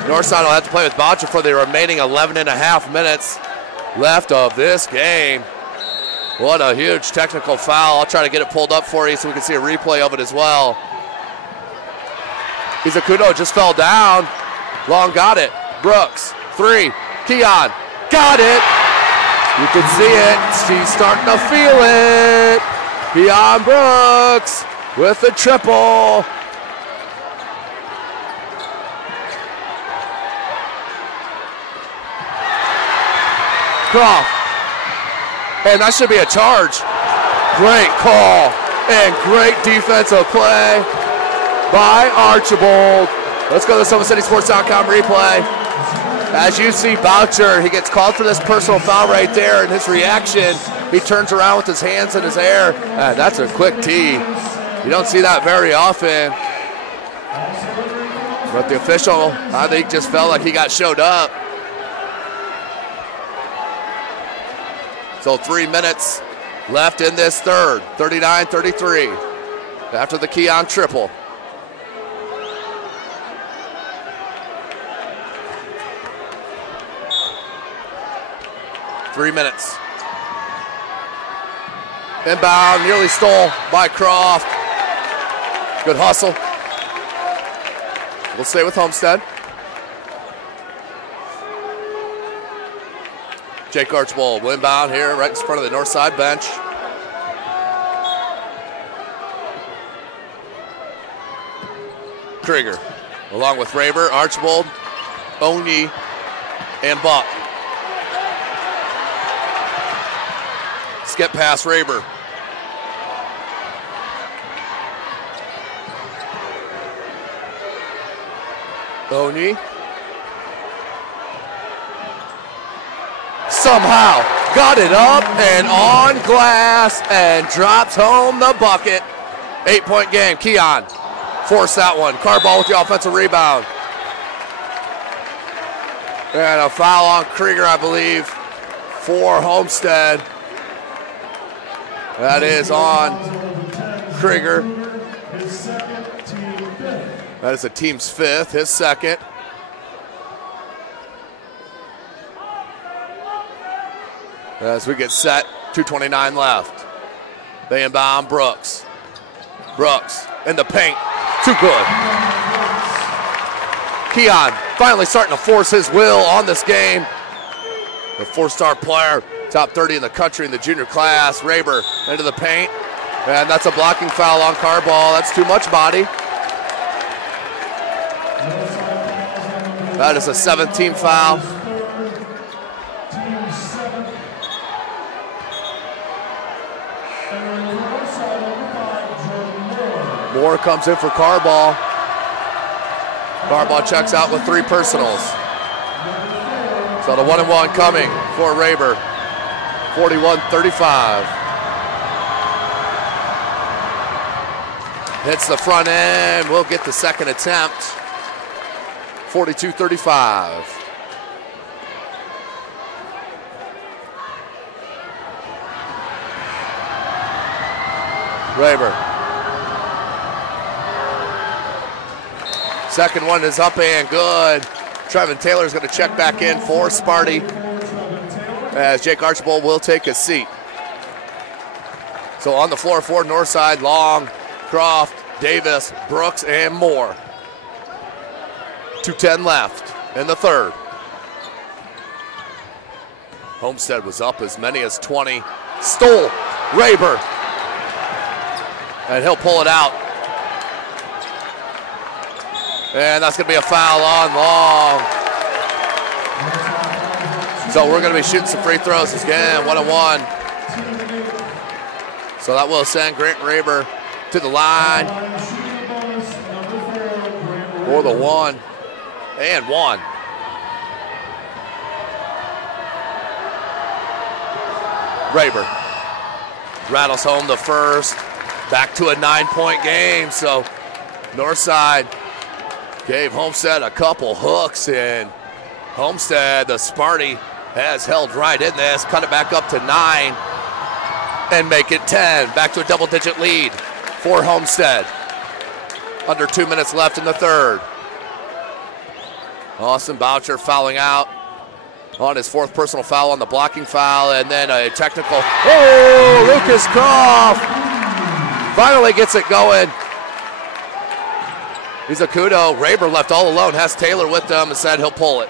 Northside will have to play with Boucher for the remaining 11.5 minutes left of this game. What a huge technical foul. I'll try to get it pulled up for you so we can see a replay of it as well. Izakudo just fell down. Long got it. Brooks, 3. Keon, got it. You can see it. He's starting to feel it. Keon Brooks with the triple. Croft. And that should be a charge. Great call and great defensive play by Archibald. Let's go to the SummitCitySports.com replay. As you see Boucher, he gets called for this personal foul right there, and his reaction, he turns around with his hands in his air. That's a quick tee. You don't see that very often. But the official, I think, just felt like he got showed up. So 3 minutes left in this third, 39-33, after the Keon triple. Three minutes. Inbound, nearly stole by Croft. Good hustle. We'll stay with Homestead. Jake Archbold, inbound here, right in front of the north side bench. Krieger, along with Raber, Archbold, Onyi, and Buck. Skip past Raber. Onyi. Somehow got it up and on glass and drops home the bucket. 8-point game. Keon forced that one. Carball with the offensive rebound. And a foul on Krieger, I believe, for Homestead. That is on Krieger. That is the team's fifth, his second. As we get set, 2:29 left. They inbound Brooks. Brooks in the paint, too good. Keon finally starting to force his will on this game. The four-star player, top 30 in the country in the junior class. Raber into the paint, and that's a blocking foul on Carball. That's too much body. That is a 7th-team foul. Moore comes in for Carball. Carball checks out with 3 personals. So the 1-and-1 coming for Raber. 41-35. Hits the front end. We'll get the second attempt. 42-35. Raber. Second one is up and good. Trevin Taylor is going to check back in for Sparty, as Jake Archbold will take a seat. So on the floor for Northside, Long, Croft, Davis, Brooks, and Moore. 2:10 left in the third. Homestead was up as many as 20. Stole Raber. And he'll pull it out. And that's going to be a foul on Long. So we're going to be shooting some free throws again, 1-on-1. So that will send Grant Raber to the line for the 1 and 1. Raber rattles home the first. Back to a 9-point game. So Northside gave Homestead a couple hooks, and Homestead, the Sparty, has held right in this. Cut it back up to 9 and make it 10. Back to a double-digit lead for Homestead. Under 2 minutes left in the third. Austin Boucher fouling out on his 4th personal foul on the blocking foul, and then a technical. Oh, Lucas Croft finally gets it going. He's a kudo. Raber left all alone, has Taylor with them and said he'll pull it.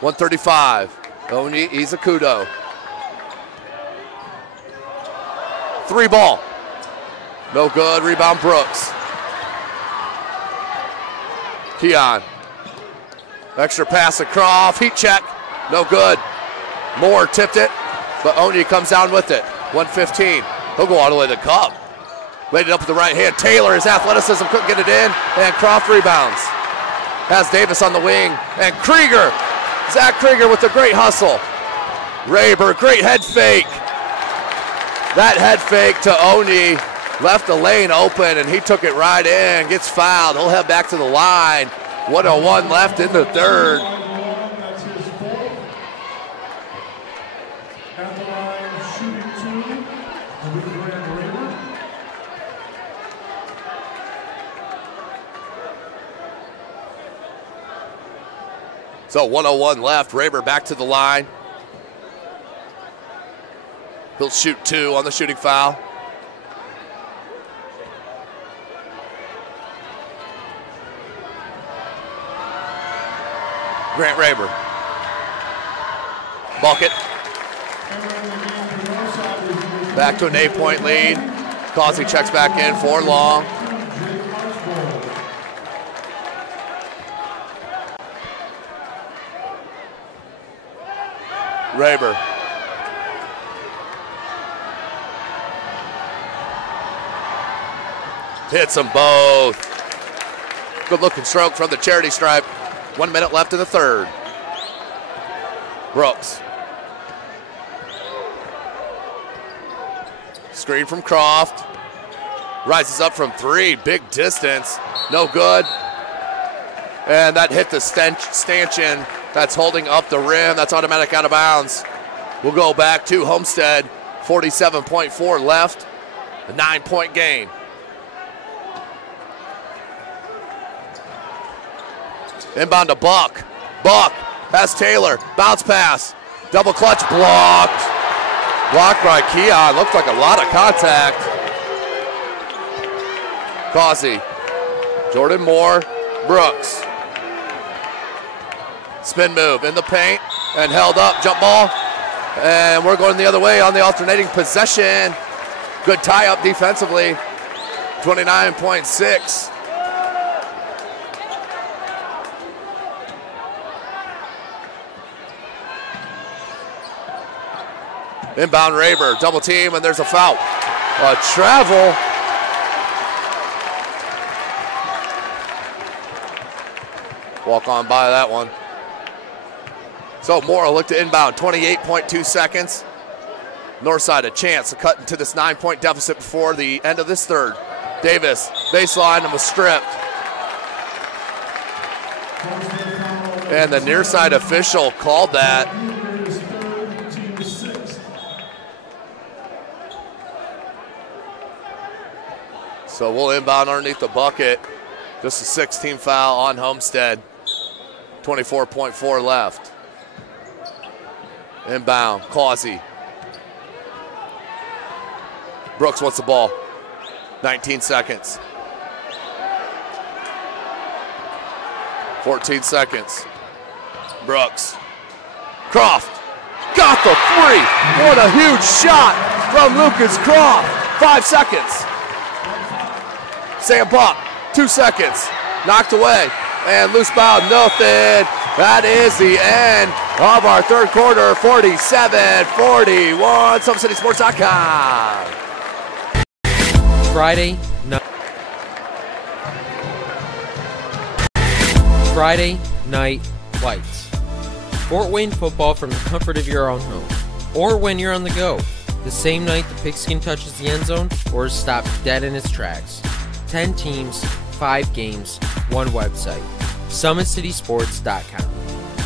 135. Onyi, he's a kudo. 3 ball. No good. Rebound Brooks. Keon. Extra pass to Croft. Heat check. No good. Moore tipped it, but Onyi comes down with it. 115. He'll go all the way to the cup. Laid it up with the right hand. Taylor, his athleticism, couldn't get it in, and Croft rebounds. has Davis on the wing, and Krieger, Zach Krieger with a great hustle. Raber, great head fake. That head fake to Oni left the lane open, and he took it right in, gets fouled. He'll head back to the line. 1:01 left in the third. That's his fourth. At the line, shooting 2, Raber. So 1:01 left, Raber back to the line. He'll shoot 2 on the shooting foul. Grant Raber. Bucket. Back to an 8-point lead. Causey checks back in for long. Raber. Hits them both. Good looking stroke from the charity stripe. 1 minute left in the third. Brooks. Screen from Croft. Rises up from 3. Big distance. No good. And that hit the stanchion that's holding up the rim. That's automatic out of bounds. We'll go back to Homestead. 47.4 left. A 9-point game. Inbound to Buck. Buck has Taylor. Bounce pass. Double clutch blocked. Blocked by Keon. Looked like a lot of contact. Causey. Jordan Moore. Brooks. Spin move in the paint and held up. Jump ball. And we're going the other way on the alternating possession. Good tie up defensively. 29.6. Inbound Raber, double team, and there's a foul. A travel. Walk on by that one. So Moore looked to inbound, 28.2 seconds. Northside a chance to cut into this 9-point deficit before the end of this third. Davis, baseline, and was stripped. And the near side official called that. So we'll inbound underneath the bucket. Just a 16 foul on Homestead. 24.4 left. Inbound, Causey. Brooks wants the ball. 19 seconds. 14 seconds. Brooks. Croft. Got the 3. What a huge shot from Lucas Croft. 5 seconds. Sam Buck, 2 seconds, knocked away, and loose ball, nothing. That is the end of our third quarter, 47-41, SummitCitySports.com. Friday night lights. Fort Wayne football from the comfort of your own home, or when you're on the go, the same night the pigskin touches the end zone or is stopped dead in its tracks. 10 teams, 5 games, 1 website. SummitCitySports.com.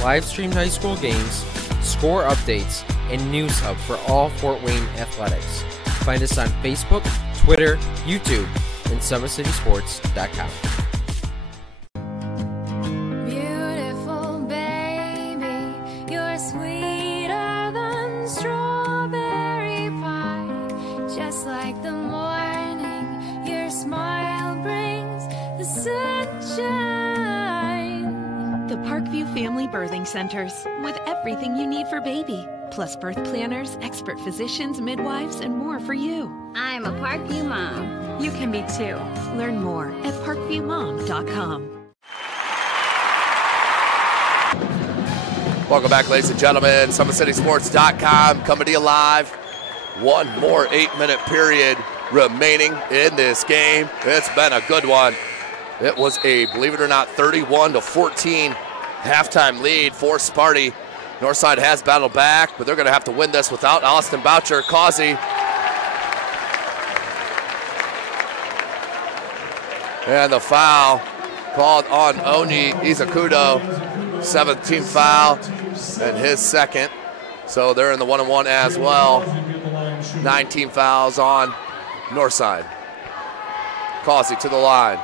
Live streamed high school games, score updates, and news hub for all Fort Wayne athletics. Find us on Facebook, Twitter, YouTube, and SummitCitySports.com. Beautiful baby, you're sweeter than strawberry pie. Just like the morning, your smile brings the sunshine. The Parkview Family Birthing Centers, with everything you need for baby, plus birth planners, expert physicians, midwives, and more for you. I'm a Parkview mom. You can be too. Learn more at parkviewmom.com. Welcome back, ladies and gentlemen. SummitCitySports.com coming to you live. One more 8-minute period remaining in this game. It's been a good one. It was a, believe it or not, 31-14 halftime lead for Sparty. Northside has battled back, but they're going to have to win this without Austin Boucher. Causey. And the foul called on Oni Izakudo. 7th team foul and his second. So they're in the 1-on-1 as well. 9 team fouls on Northside. Causey to the line.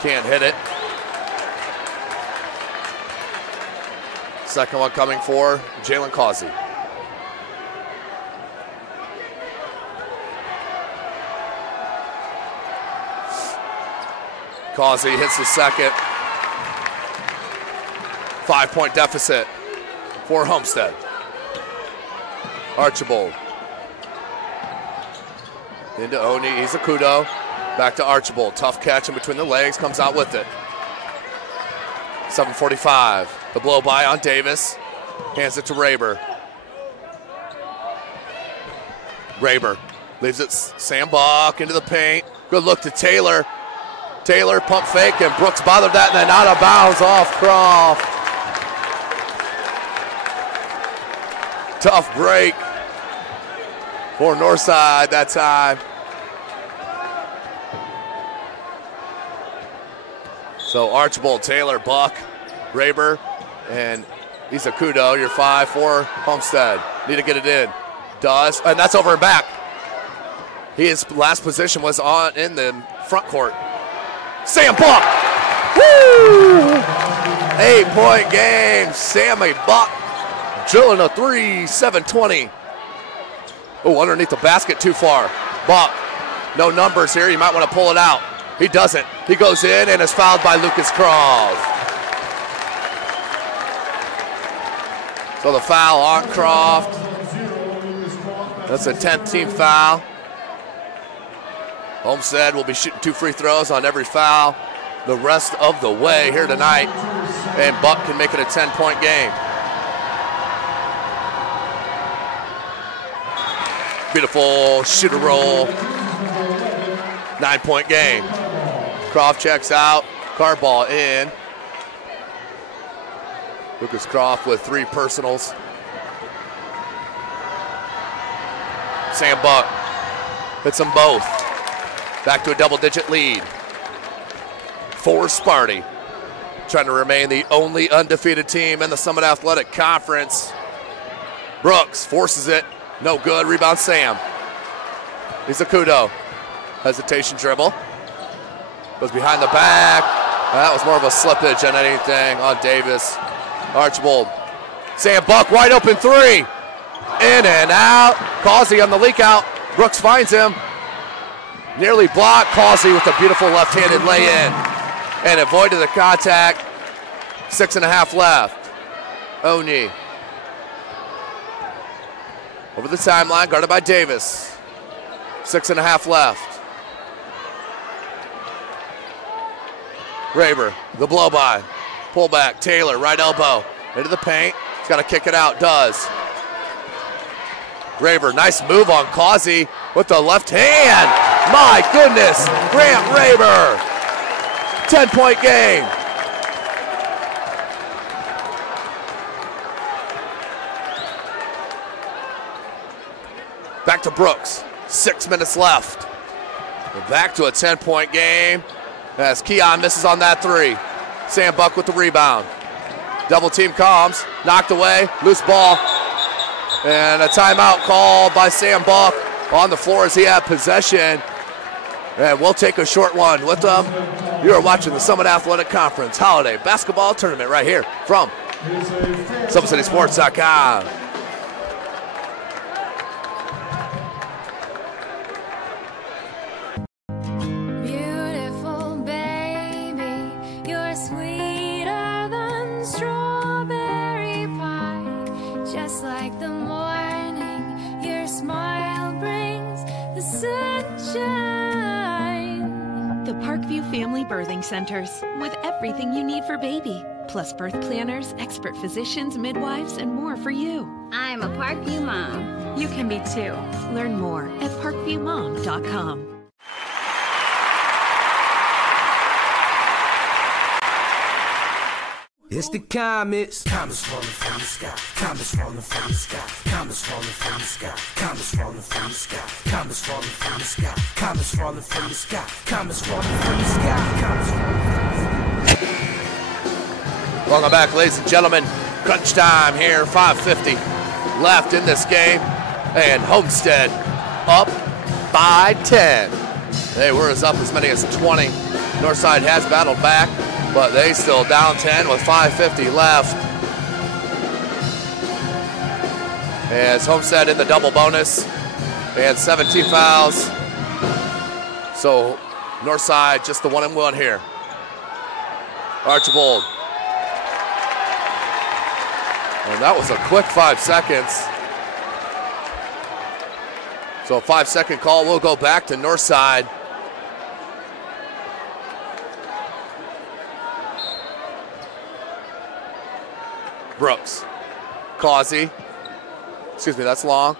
Can't hit it. Second one coming for Jalen Causey. Causey hits the second. 5-point deficit for Homestead. Archibald. Into Oni Izakudo. Back to Archibald. Tough catch in between the legs. Comes out with it. 7:45. The blow by on Davis. Hands it to Raber. Raber leaves it Sam Buck into the paint. Good look to Taylor. Taylor pump fake, and Brooks bothered that, and then out of bounds off Croft. Tough break for Northside that time. So Archibald, Taylor, Buck, Raber, and Izakudo, your 5 for Homestead. Need to get it in. Does, and that's over and back. His last position was on in the front court. Sam Buck! Woo! 8-point game. Sammy Buck drilling a 3, 7-20. Oh, underneath the basket too far. Buck, no numbers here. You might want to pull it out. He doesn't. He goes in and is fouled by Lucas Croft. So the foul on Croft. That's a 10th team foul. Homestead will be shooting 2 free throws on every foul the rest of the way here tonight. And Buck can make it a 10-point game. Beautiful shooter roll. 9-point game. Croft checks out. Carball in. Lucas Croft with 3 personals. Sam Buck hits them both. Back to a double-digit lead for Sparty. Trying to remain the only undefeated team in the Summit Athletic Conference. Brooks forces it. No good. Rebound Sam. Izakudo. Hesitation dribble. Goes behind the back. That was more of a slippage than anything on Davis. Archibald. Sam Buck, wide open 3. In and out. Causey on the leak out. Brooks finds him. Nearly blocked. Causey with a beautiful left-handed lay-in. And avoided the contact. 6.5 left. Oni. Over the timeline, guarded by Davis. 6.5 left. Raber, the blow by. Pull back, Taylor, right elbow. Into the paint. He's got to kick it out, does. Raber, nice move on Causey with the left hand. My goodness, Grant Raber. 10-point game. Back to Brooks, 6 minutes left. We're back to a 10-point game as Keon misses on that 3. Sam Buck with the rebound. Double team comes, knocked away, loose ball. And a timeout called by Sam Buck on the floor as he had possession. And we'll take a short one with them. You are watching the Summit Athletic Conference Holiday Basketball Tournament right here from SummitCitySports.com. Beautiful baby, you're sweeter than strawberry pie. Just like the morning, your smile brings the sunshine. The Parkview Family Birthing Centers, with everything you need for baby, plus birth planners, expert physicians, midwives, and more for you. I'm a Parkview mom. You can be too. Learn more at parkviewmom.com. It's the comets. Comets falling from the sky. Comets falling from the sky. Comets falling from the sky. Comets falling from the sky. Comets falling from the sky. Comets falling from the sky. Comets falling from the sky. Comets falling from the sky. Welcome back, ladies and gentlemen. Crunch time here, 5:50 left in this game. And Homestead up by 10. They were up as many as 20. Northside has battled back, but they still down 10 with 5:50 left. As Homestead in the double bonus. They had 17 fouls. So Northside just the 1-and-1 here. Archibald. And that was a quick 5 seconds. So a 5-second call will go back to Northside. Brooks. Causey. Excuse me, that's long.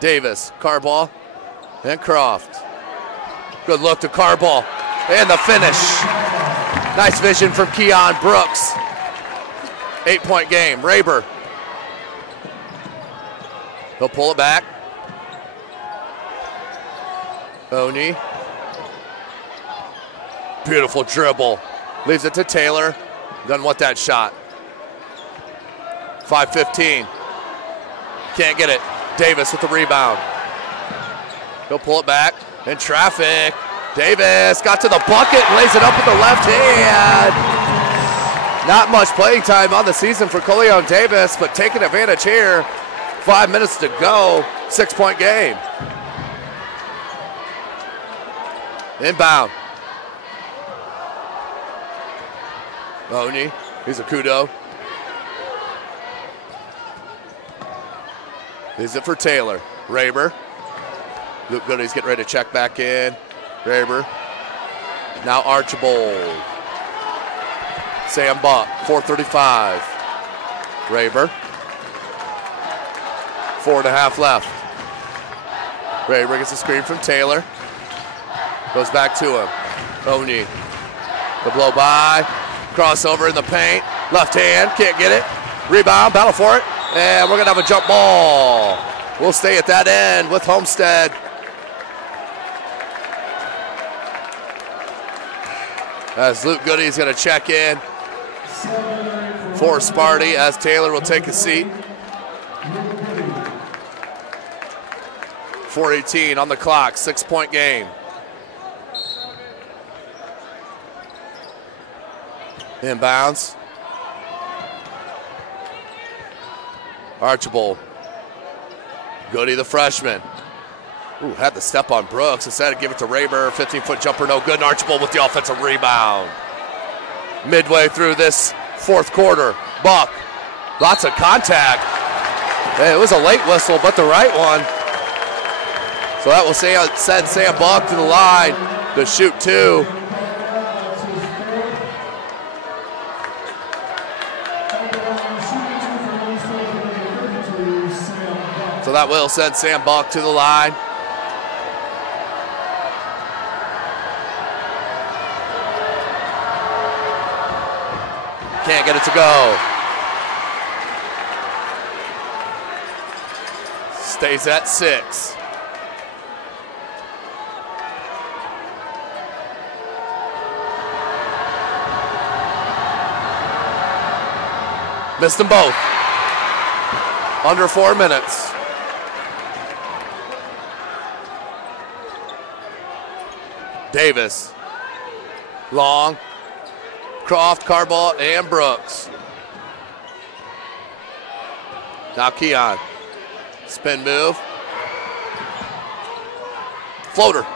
Davis, Carball, and Croft. Good look to Carball. And the finish. Nice vision from Keon Brooks. 8-point game. Raber. He'll pull it back. Mahoney. Beautiful dribble. Leaves it to Taylor. Doesn't want that shot. 5:15. Can't get it. Davis with the rebound. He'll pull it back. In traffic. Davis got to the bucket and lays it up with the left hand. Not much playing time on the season for Coleon Davis, but taking advantage here. 5 minutes to go. 6-point game. Inbound. Mahoney. He's a kudo. Is it for Taylor? Raber. Luke Goody's getting ready to check back in. Raber. Now Archibald. Sam Buck, 4:35. Raber. 4.5 left. Raber gets a screen from Taylor. Goes back to him. Mahoney. The blow by. Crossover in the paint. Left hand. Can't get it. Rebound. Battle for it. And we're going to have a jump ball. We'll stay at that end with Homestead. As Luke Goody's going to check in for Sparty, as Taylor will take a seat. 4:18 on the clock, 6-point game. Inbounds. Archibald. Goody, the freshman. Ooh, had the step on Brooks. Instead, give it to Raber. 15-foot jumper, no good. And Archibald with the offensive rebound. Midway through this fourth quarter, Buck. Lots of contact. Hey, it was a late whistle, but the right one. So that will send Sam Buck to the line to shoot 2. So that will send Sam Buck to the line. Can't get it to go. Stays at 6. Missed them both. Under 4 minutes. Davis. Long. Croft, Carball, and Brooks. Now Keon. Spin move. Floater.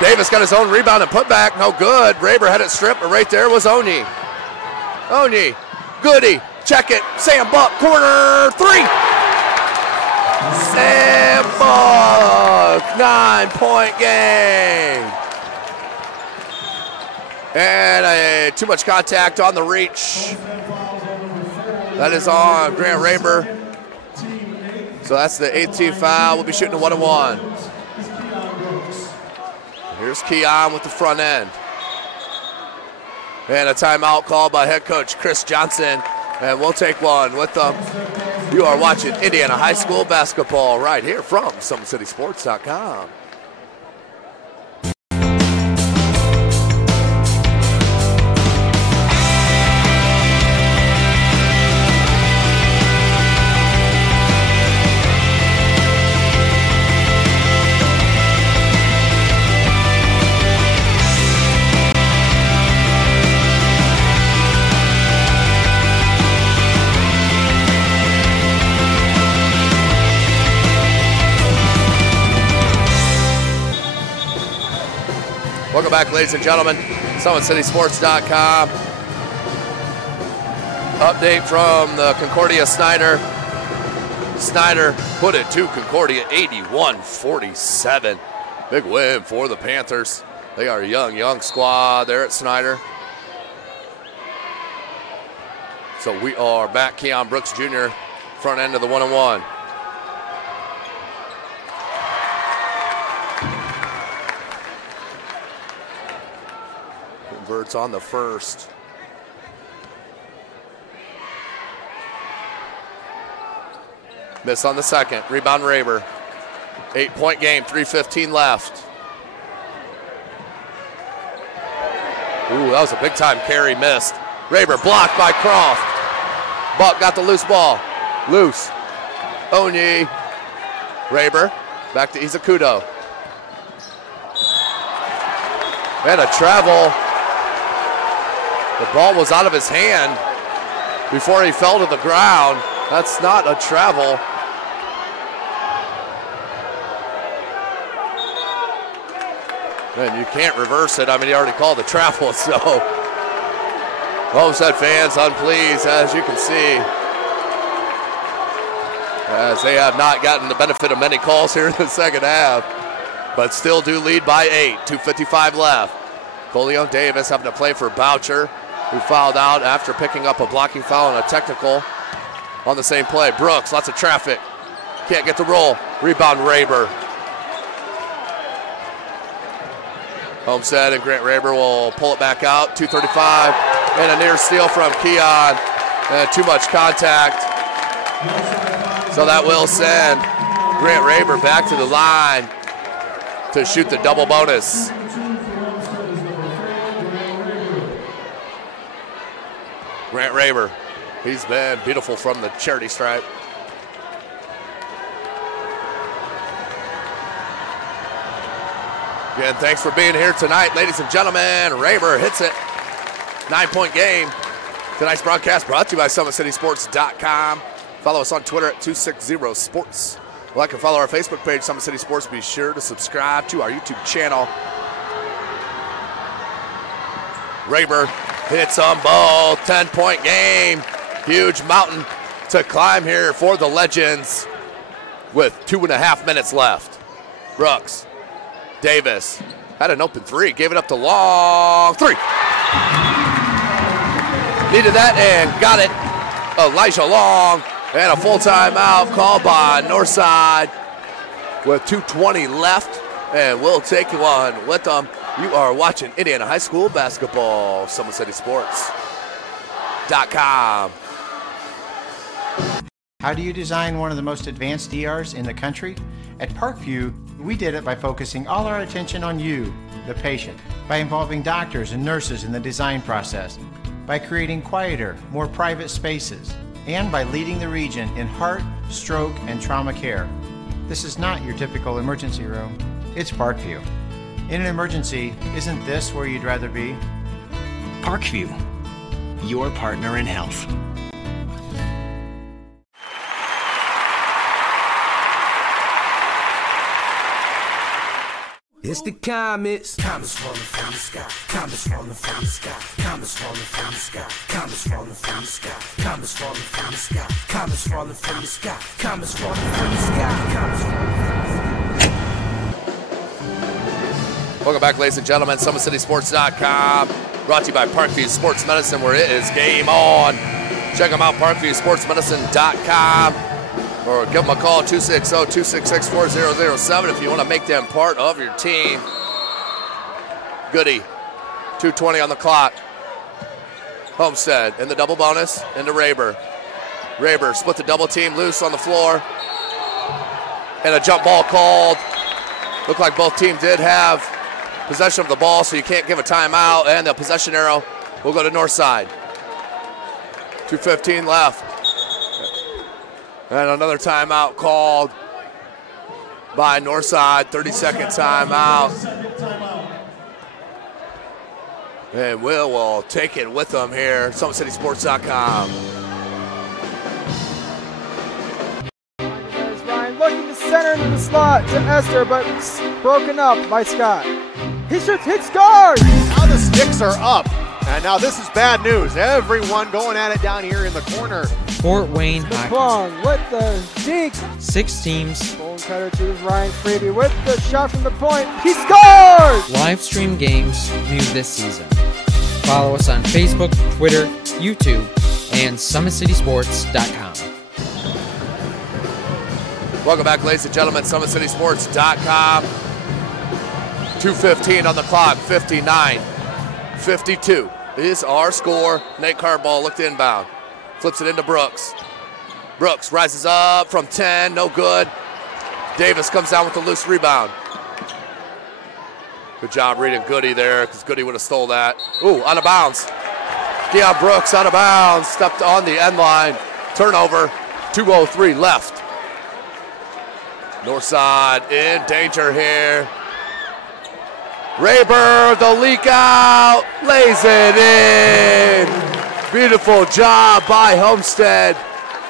Davis got his own rebound and put back. No good. Raber had it stripped, but right there was Oni. Oni. Goody. Check it. Sam Buck. Corner 3. Sam Buck. 9-point game. And too much contact on the reach. That is on Grant Raber. So that's the 18th foul. We'll be shooting a 1-and-1. Here's Keon with the front end. And a timeout called by head coach Chris Johnson. And we'll take one with them. You are watching Indiana High School basketball right here from SummitCitySports.com. Welcome back, ladies and gentlemen. SummitCitySports.com. Update from the Concordia Snyder. Snyder put it to Concordia 81-47. Big win for the Panthers. They are a young squad there at Snyder. So we are back. Keon Brooks Jr. front end of the 1-on-1. Converts on the first. Miss on the second. Rebound Raber. 8-point game, 3:15 left. Ooh, that was a big time carry, missed. Raber blocked by Croft. Buck got the loose ball. Loose. Onye. Raber back to Izakudo. And a travel. The ball was out of his hand before he fell to the ground. That's not a travel. And you can't reverse it. I mean, he already called the travel, so Homestead fans unpleased, as you can see, as they have not gotten the benefit of many calls here in the second half, but still do lead by 8, 2:55 left. Coleon Davis having to play for Boucher, who fouled out after picking up a blocking foul and a technical on the same play. Brooks, lots of traffic. Can't get the roll. Rebound Raber. Homestead and Grant Raber will pull it back out. 2:35 and a near steal from Keon. And too much contact. So that will send Grant Raber back to the line to shoot the double bonus. Grant Raber, he's been beautiful from the charity stripe. Again, thanks for being here tonight, ladies and gentlemen. Raber hits it. 9-point game. Tonight's broadcast brought to you by SummitCitySports.com. Follow us on Twitter at 260sports. Like and follow our Facebook page, Summit City Sports. Be sure to subscribe to our YouTube channel. Raber hits them both. 10-point game. Huge mountain to climb here for the Legends with 2.5 minutes left. Brooks. Davis had an open three, gave it up to Long. Three. Needed that and got it. Elijah Long, and a full timeout called by Northside with 2:20 left, and we'll take one with them. You are watching Indiana High School basketball, SummitCitySports.com. How do you design one of the most advanced DRs in the country? At Parkview, we did it by focusing all our attention on you, the patient, by involving doctors and nurses in the design process, by creating quieter, more private spaces, and by leading the region in heart, stroke, and trauma care. This is not your typical emergency room. It's Parkview. In an emergency, isn't this where you'd rather be? Parkview, your partner in health. It's the comets. Comets falling from the sky. Comets falling from the sky. Comets falling from the sky. Comets falling from the sky. Comets falling from the sky. Comets falling from the sky. Comets falling from the sky. Comets falling from the sky. Welcome back, ladies and gentlemen. SummitCitySports.com. Brought to you by Parkview Sports Medicine, where it is game on. Check them out, ParkviewSportsMedicine.com. Or give them a call, 260-266-4007 if you want to make them part of your team. Goody, 2:20 on the clock. Homestead in the double bonus into Raber. Raber split the double team loose on the floor. And a jump ball called. Looked like both teams did have possession of the ball, so you can't give a timeout. And the possession arrow will go to Northside. 2:15 left. And another timeout called by Northside. 30-second timeout. And will take it with them here. SummitCitySports.com. There's Ryan looking to center into the slot to Esther, but broken up by Scott. He scores! Now the sticks are up. And now this is bad news. Everyone going at it down here in the corner. Fort Wayne Hockey. McClung with the deke. 6 teams. Bone cutter to Ryan Freeby with the shot from the point. He scores! Live stream games new this season. Follow us on Facebook, Twitter, YouTube, and SummitCitySports.com. Welcome back, ladies and gentlemen. SummitCitySports.com. 2:15 on the clock. 59-52 is our score. Nate Carball looked inbound. Flips it into Brooks. Brooks rises up from 10. No good. Davis comes down with the loose rebound. Good job reading Goody there, because Goody would have stole that. Ooh, out of bounds. Keon Brooks out of bounds. Stepped on the end line. Turnover. 2:03 left. Northside in danger here. Raber, the leak out, lays it in. Beautiful job by Homestead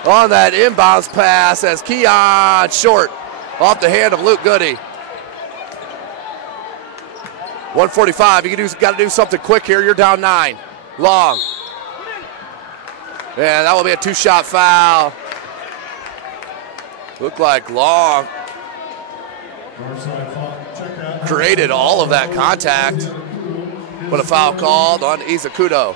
on that inbounds pass as Keon short off the hand of Luke Goody. 145, you got to do something quick here. You're down 9. Long. Yeah, that will be a 2-shot foul. Looked like Long created all of that contact, but a foul called on Izakudo.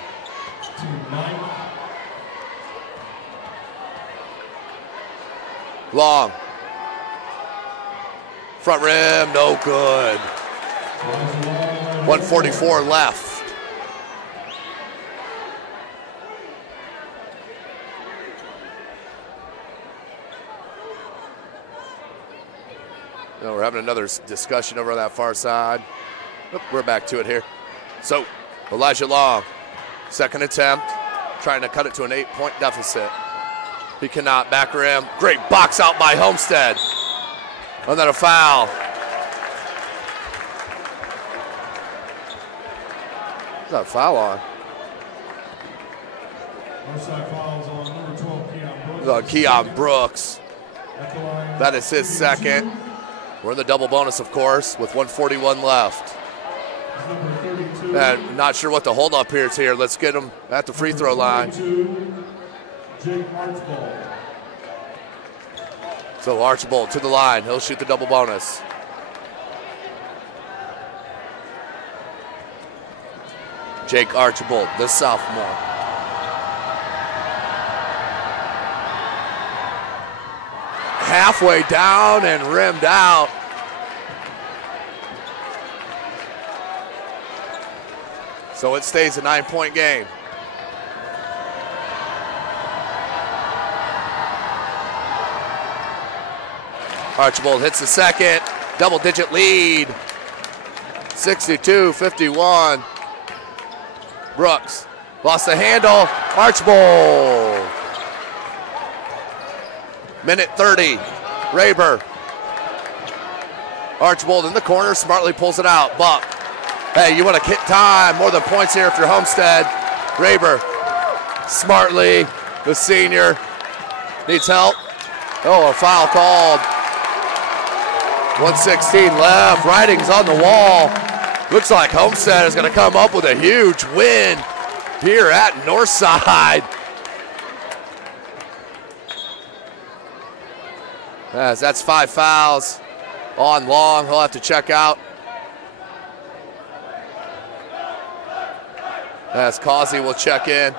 Long. Front rim, no good. 144 left. No, we're having another discussion over on that far side. Oop, we're back to it here. So, Elijah Long, second attempt, trying to cut it to an 8-point deficit. He cannot. Back rim. Great box out by Homestead. And then a foul. What's that foul on? Keon Brooks. That is his second. We're in the double bonus, of course, with 141 left. And not sure what the holdup here is here. Let's get him at the free throw line. So Archibald to the line. He'll shoot the double bonus. Jake Archibald, the sophomore. Halfway down and rimmed out. So it stays a 9-point game. Archibald hits the second, double-digit lead. 62-51. Brooks lost the handle. Archibald. Minute 30. Raber. Archibald in the corner, smartly pulls it out. Buck. Hey, you want to hit time, more than points here if you're Homestead. Raber. Smartly, the senior, needs help. Oh, a foul called. 116 left. Writing's on the wall. Looks like Homestead is going to come up with a huge win here at Northside. As that's 5 fouls on Long. He'll have to check out. As Causey will check in.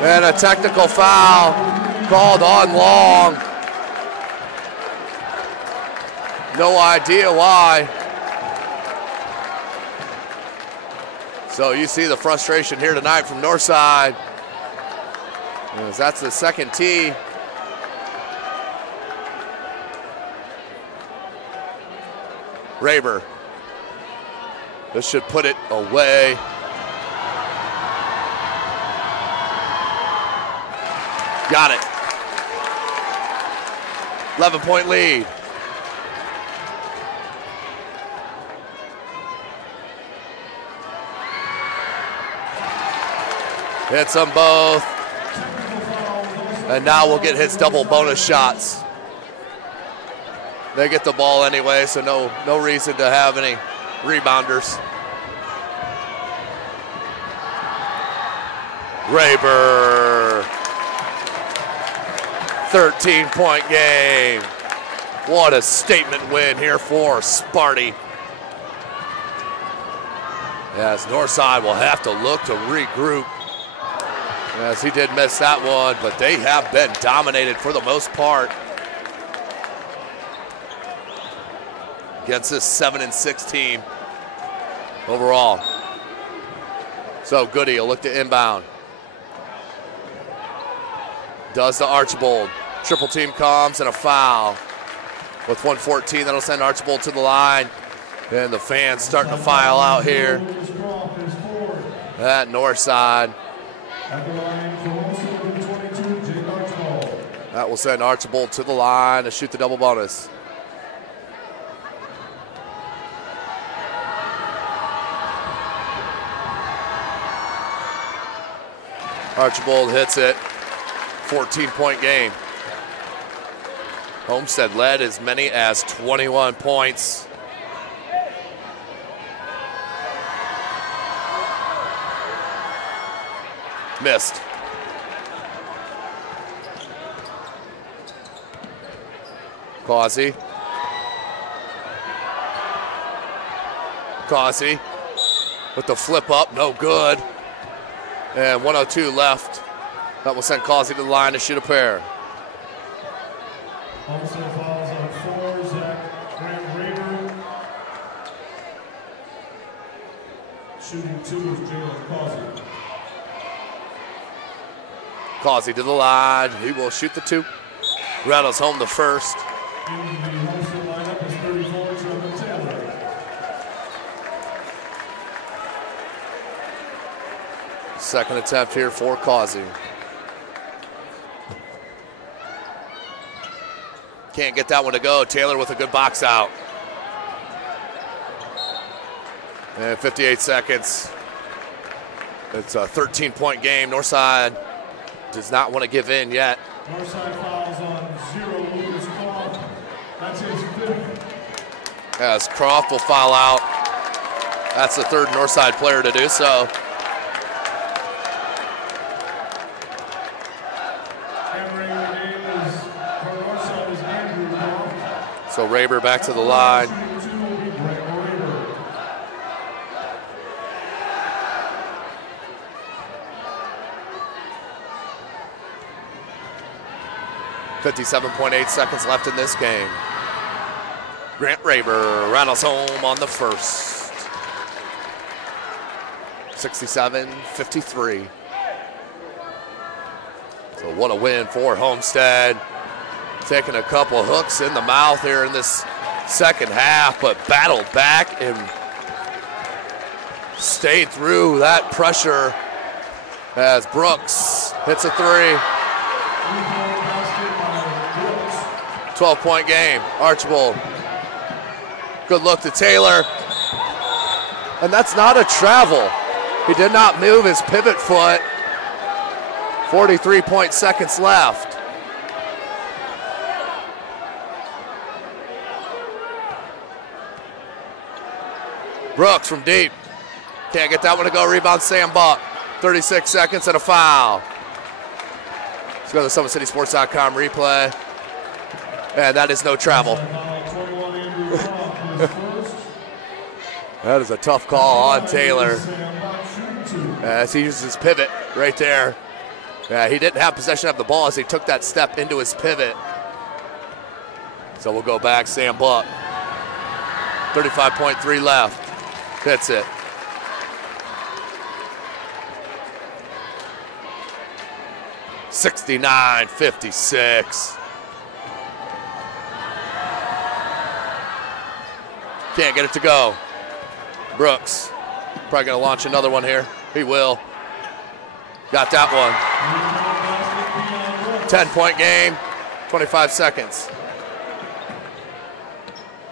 And a technical foul called on Long. No idea why. So you see the frustration here tonight from Northside. As that's the second tee. Raber. This should put it away. Got it. 11-point lead. Hits them both. And now we'll get his double bonus shots. They get the ball anyway, so no reason to have any rebounders. Raber. 13-point game. What a statement win here for Sparty. As Northside will have to look to regroup. As he did miss that one, but they have been dominated for the most part against this 7-6 team overall. So Goody will look to inbound. Does to Archibald. Triple team comes and a foul. With 1:14, that'll send Archibald to the line. And the fans starting to file out here at Northside. That will send Archibald to the line to shoot the double bonus. Archibald hits it. 14-point game. Homestead led as many as 21 points. Missed. Causey. Causey with the flip up, no good. And 1:02 left. That will send Causey to the line to shoot a pair. Also fouls on 4, Zach Raber. Shooting 2 is Jalen Causey. Causey to the line. He will shoot the 2. Rattles home the first. In the Homestead lineup is 34, Trevor Taylor. Second attempt here for Causey. Can't get that one to go. Taylor with a good box out. And 58 seconds. It's a 13-point game. Northside does not want to give in yet. Northside fouls on 0, Lucas Croft. That's his 5th. As Croft will foul out. That's the 3rd Northside player to do so. Entering the game is, for Northside is Andrew Croft. So Raber back to the line. Shooting 2 will be Brett Raber. 57.8 seconds left in this game. Grant Raber rattles home on the first. 67-53. So what a win for Homestead. Taking a couple hooks in the mouth here in this second half, but battled back and stayed through that pressure as Brooks hits a 3. 12-point game. Archibald. Good look to Taylor. And that's not a travel. He did not move his pivot foot. 43 seconds left. Brooks from deep. Can't get that one to go. Rebound Sam Buck. 36 seconds and a foul. Let's go to the SummitCitySports.com replay. And that is no travel. That is a tough call on Taylor as he uses his pivot right there. He didn't have possession of the ball as he took that step into his pivot. So we'll go back. Sam Buck. 35.3 left. Hits it. 69-56. Can't get it to go. Brooks probably going to launch another one here. He will. Got that one. 10-point game, 25 seconds.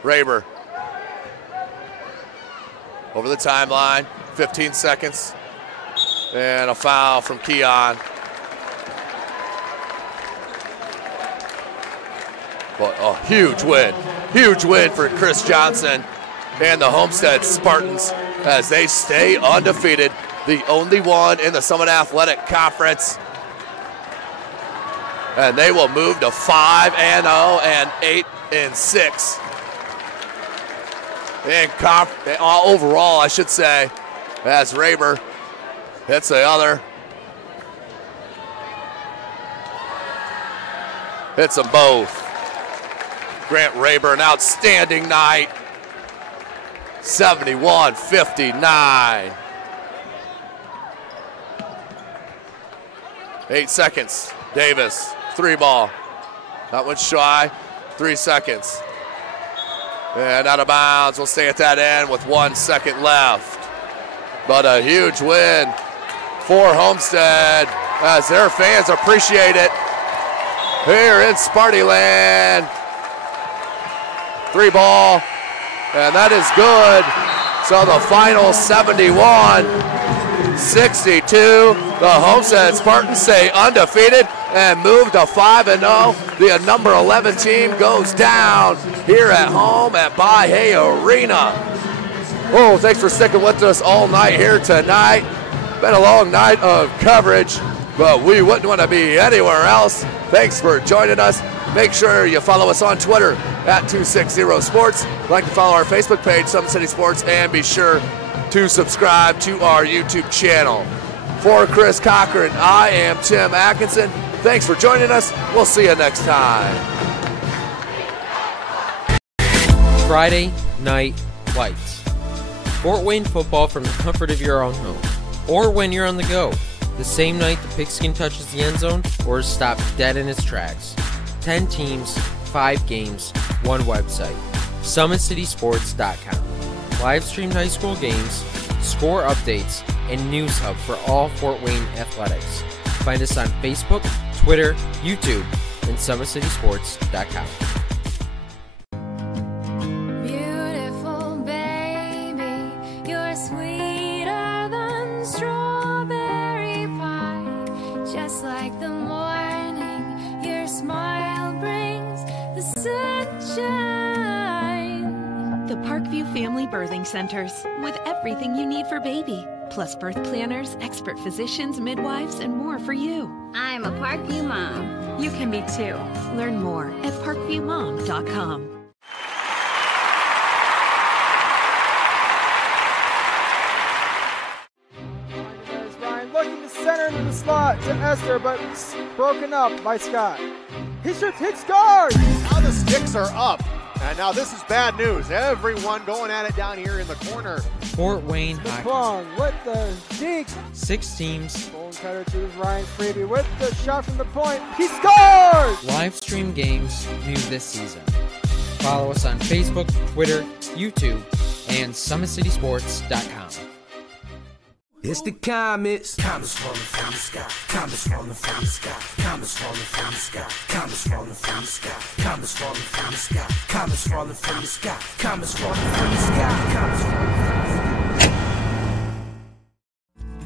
Raber. Over the timeline, 15 seconds. And a foul from Keon. But a huge win for Chris Johnson and the Homestead Spartans as they stay undefeated, the only one in the Summit Athletic Conference. And they will move to 5-0 and 8-6. And overall, I should say, as Raber hits the other. Hits them both. Grant Raber, an outstanding night. 71-59. 8 seconds. Davis, 3-ball. That one's shy. 3 seconds. And out of bounds. We'll stay at that end with 1 second left. But a huge win for Homestead as their fans appreciate it here in Spartyland. 3-ball, and that is good. So the final 71-62. The Homestead Spartans stay undefeated and move to 5-0. The number 11 team goes down here at home at Bahia Arena. Oh, thanks for sticking with us all night here tonight. Been a long night of coverage, but we wouldn't want to be anywhere else. Thanks for joining us. Make sure you follow us on Twitter at 260sports. Like to follow our Facebook page, Summit City Sports, and be sure to subscribe to our YouTube channel. For Chris Cochran, I am Tim Atkinson. Thanks for joining us. We'll see you next time. Friday Night Lights. Fort Wayne football from the comfort of your own home, or when you're on the go, the same night the pigskin touches the end zone or is stopped dead in its tracks. 10 teams, 5 games, 1 website. SummitCitySports.com. Live streamed high school games, score updates, and news hub for all Fort Wayne athletics. Find us on Facebook, Twitter, YouTube, and SummitCitySports.com. Beautiful baby, you're sweeter than strawberry pie. Just like the morning, your smile brings the sunshine. The Parkview Family Birthing Centers, with everything you need for baby, plus birth planners, expert physicians, midwives, and more for you. I'm a Parkview mom. You can be too. Learn more at parkviewmom.com. There's Ryan looking to center into the slot to Esther, but broken up by Scott. He shoots, hits, scores! Now the sticks are up. And now this is bad news. Everyone going at it down here in the corner. Fort Wayne McClung hockey. with the deke. 6 teams. Bone cutter to Ryan Freeby with the shot from the point. He scores! Live stream games new this season. Follow us on Facebook, Twitter, YouTube, and SummitCitySports.com. It's the comets. Comets falling from the sky. Comets falling from the sky. Comets falling from the sky. Comets falling from the sky. Comets falling from the sky. Comets falling from the sky. Comets falling from the sky. Comets falling from the sky.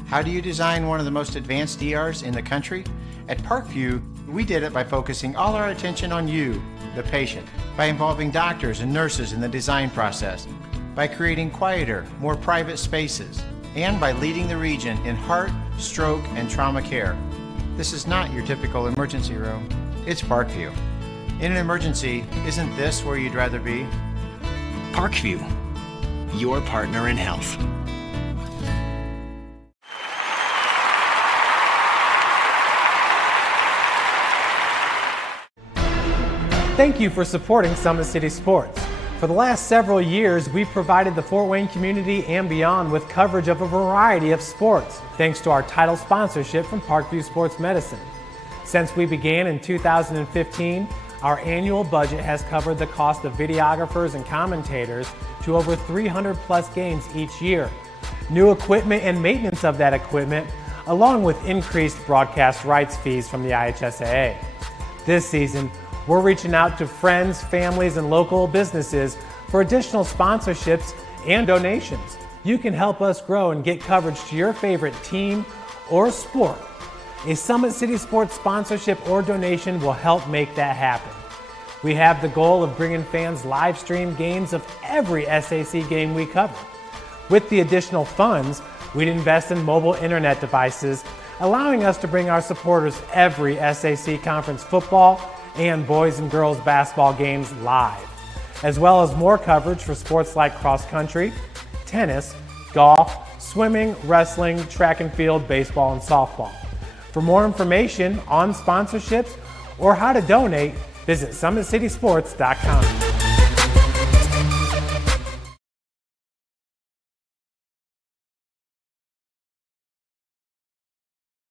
How do you design one of the most advanced ERs in the country? At Parkview, we did it by focusing all our attention on you, the patient, by involving doctors and nurses in the design process, by creating quieter, more private spaces, and by leading the region in heart, stroke, and trauma care. This is not your typical emergency room. It's Parkview. In an emergency, isn't this where you'd rather be? Parkview, your partner in health. Thank you for supporting Summit City Sports. For the last several years, we've provided the Fort Wayne community and beyond with coverage of a variety of sports, thanks to our title sponsorship from Parkview Sports Medicine. Since we began in 2015, our annual budget has covered the cost of videographers and commentators to over 300 plus games each year. New equipment and maintenance of that equipment, along with increased broadcast rights fees from the IHSAA. This season, we're reaching out to friends, families, and local businesses for additional sponsorships and donations. You can help us grow and get coverage to your favorite team or sport. A Summit City Sports sponsorship or donation will help make that happen. We have the goal of bringing fans live stream games of every SAC game we cover. With the additional funds, we'd invest in mobile internet devices, allowing us to bring our supporters every SAC conference football and boys and girls basketball games live, as well as more coverage for sports like cross country, tennis, golf, swimming, wrestling, track and field, baseball, and softball. For more information on sponsorships or how to donate, visit SummitCitySports.com.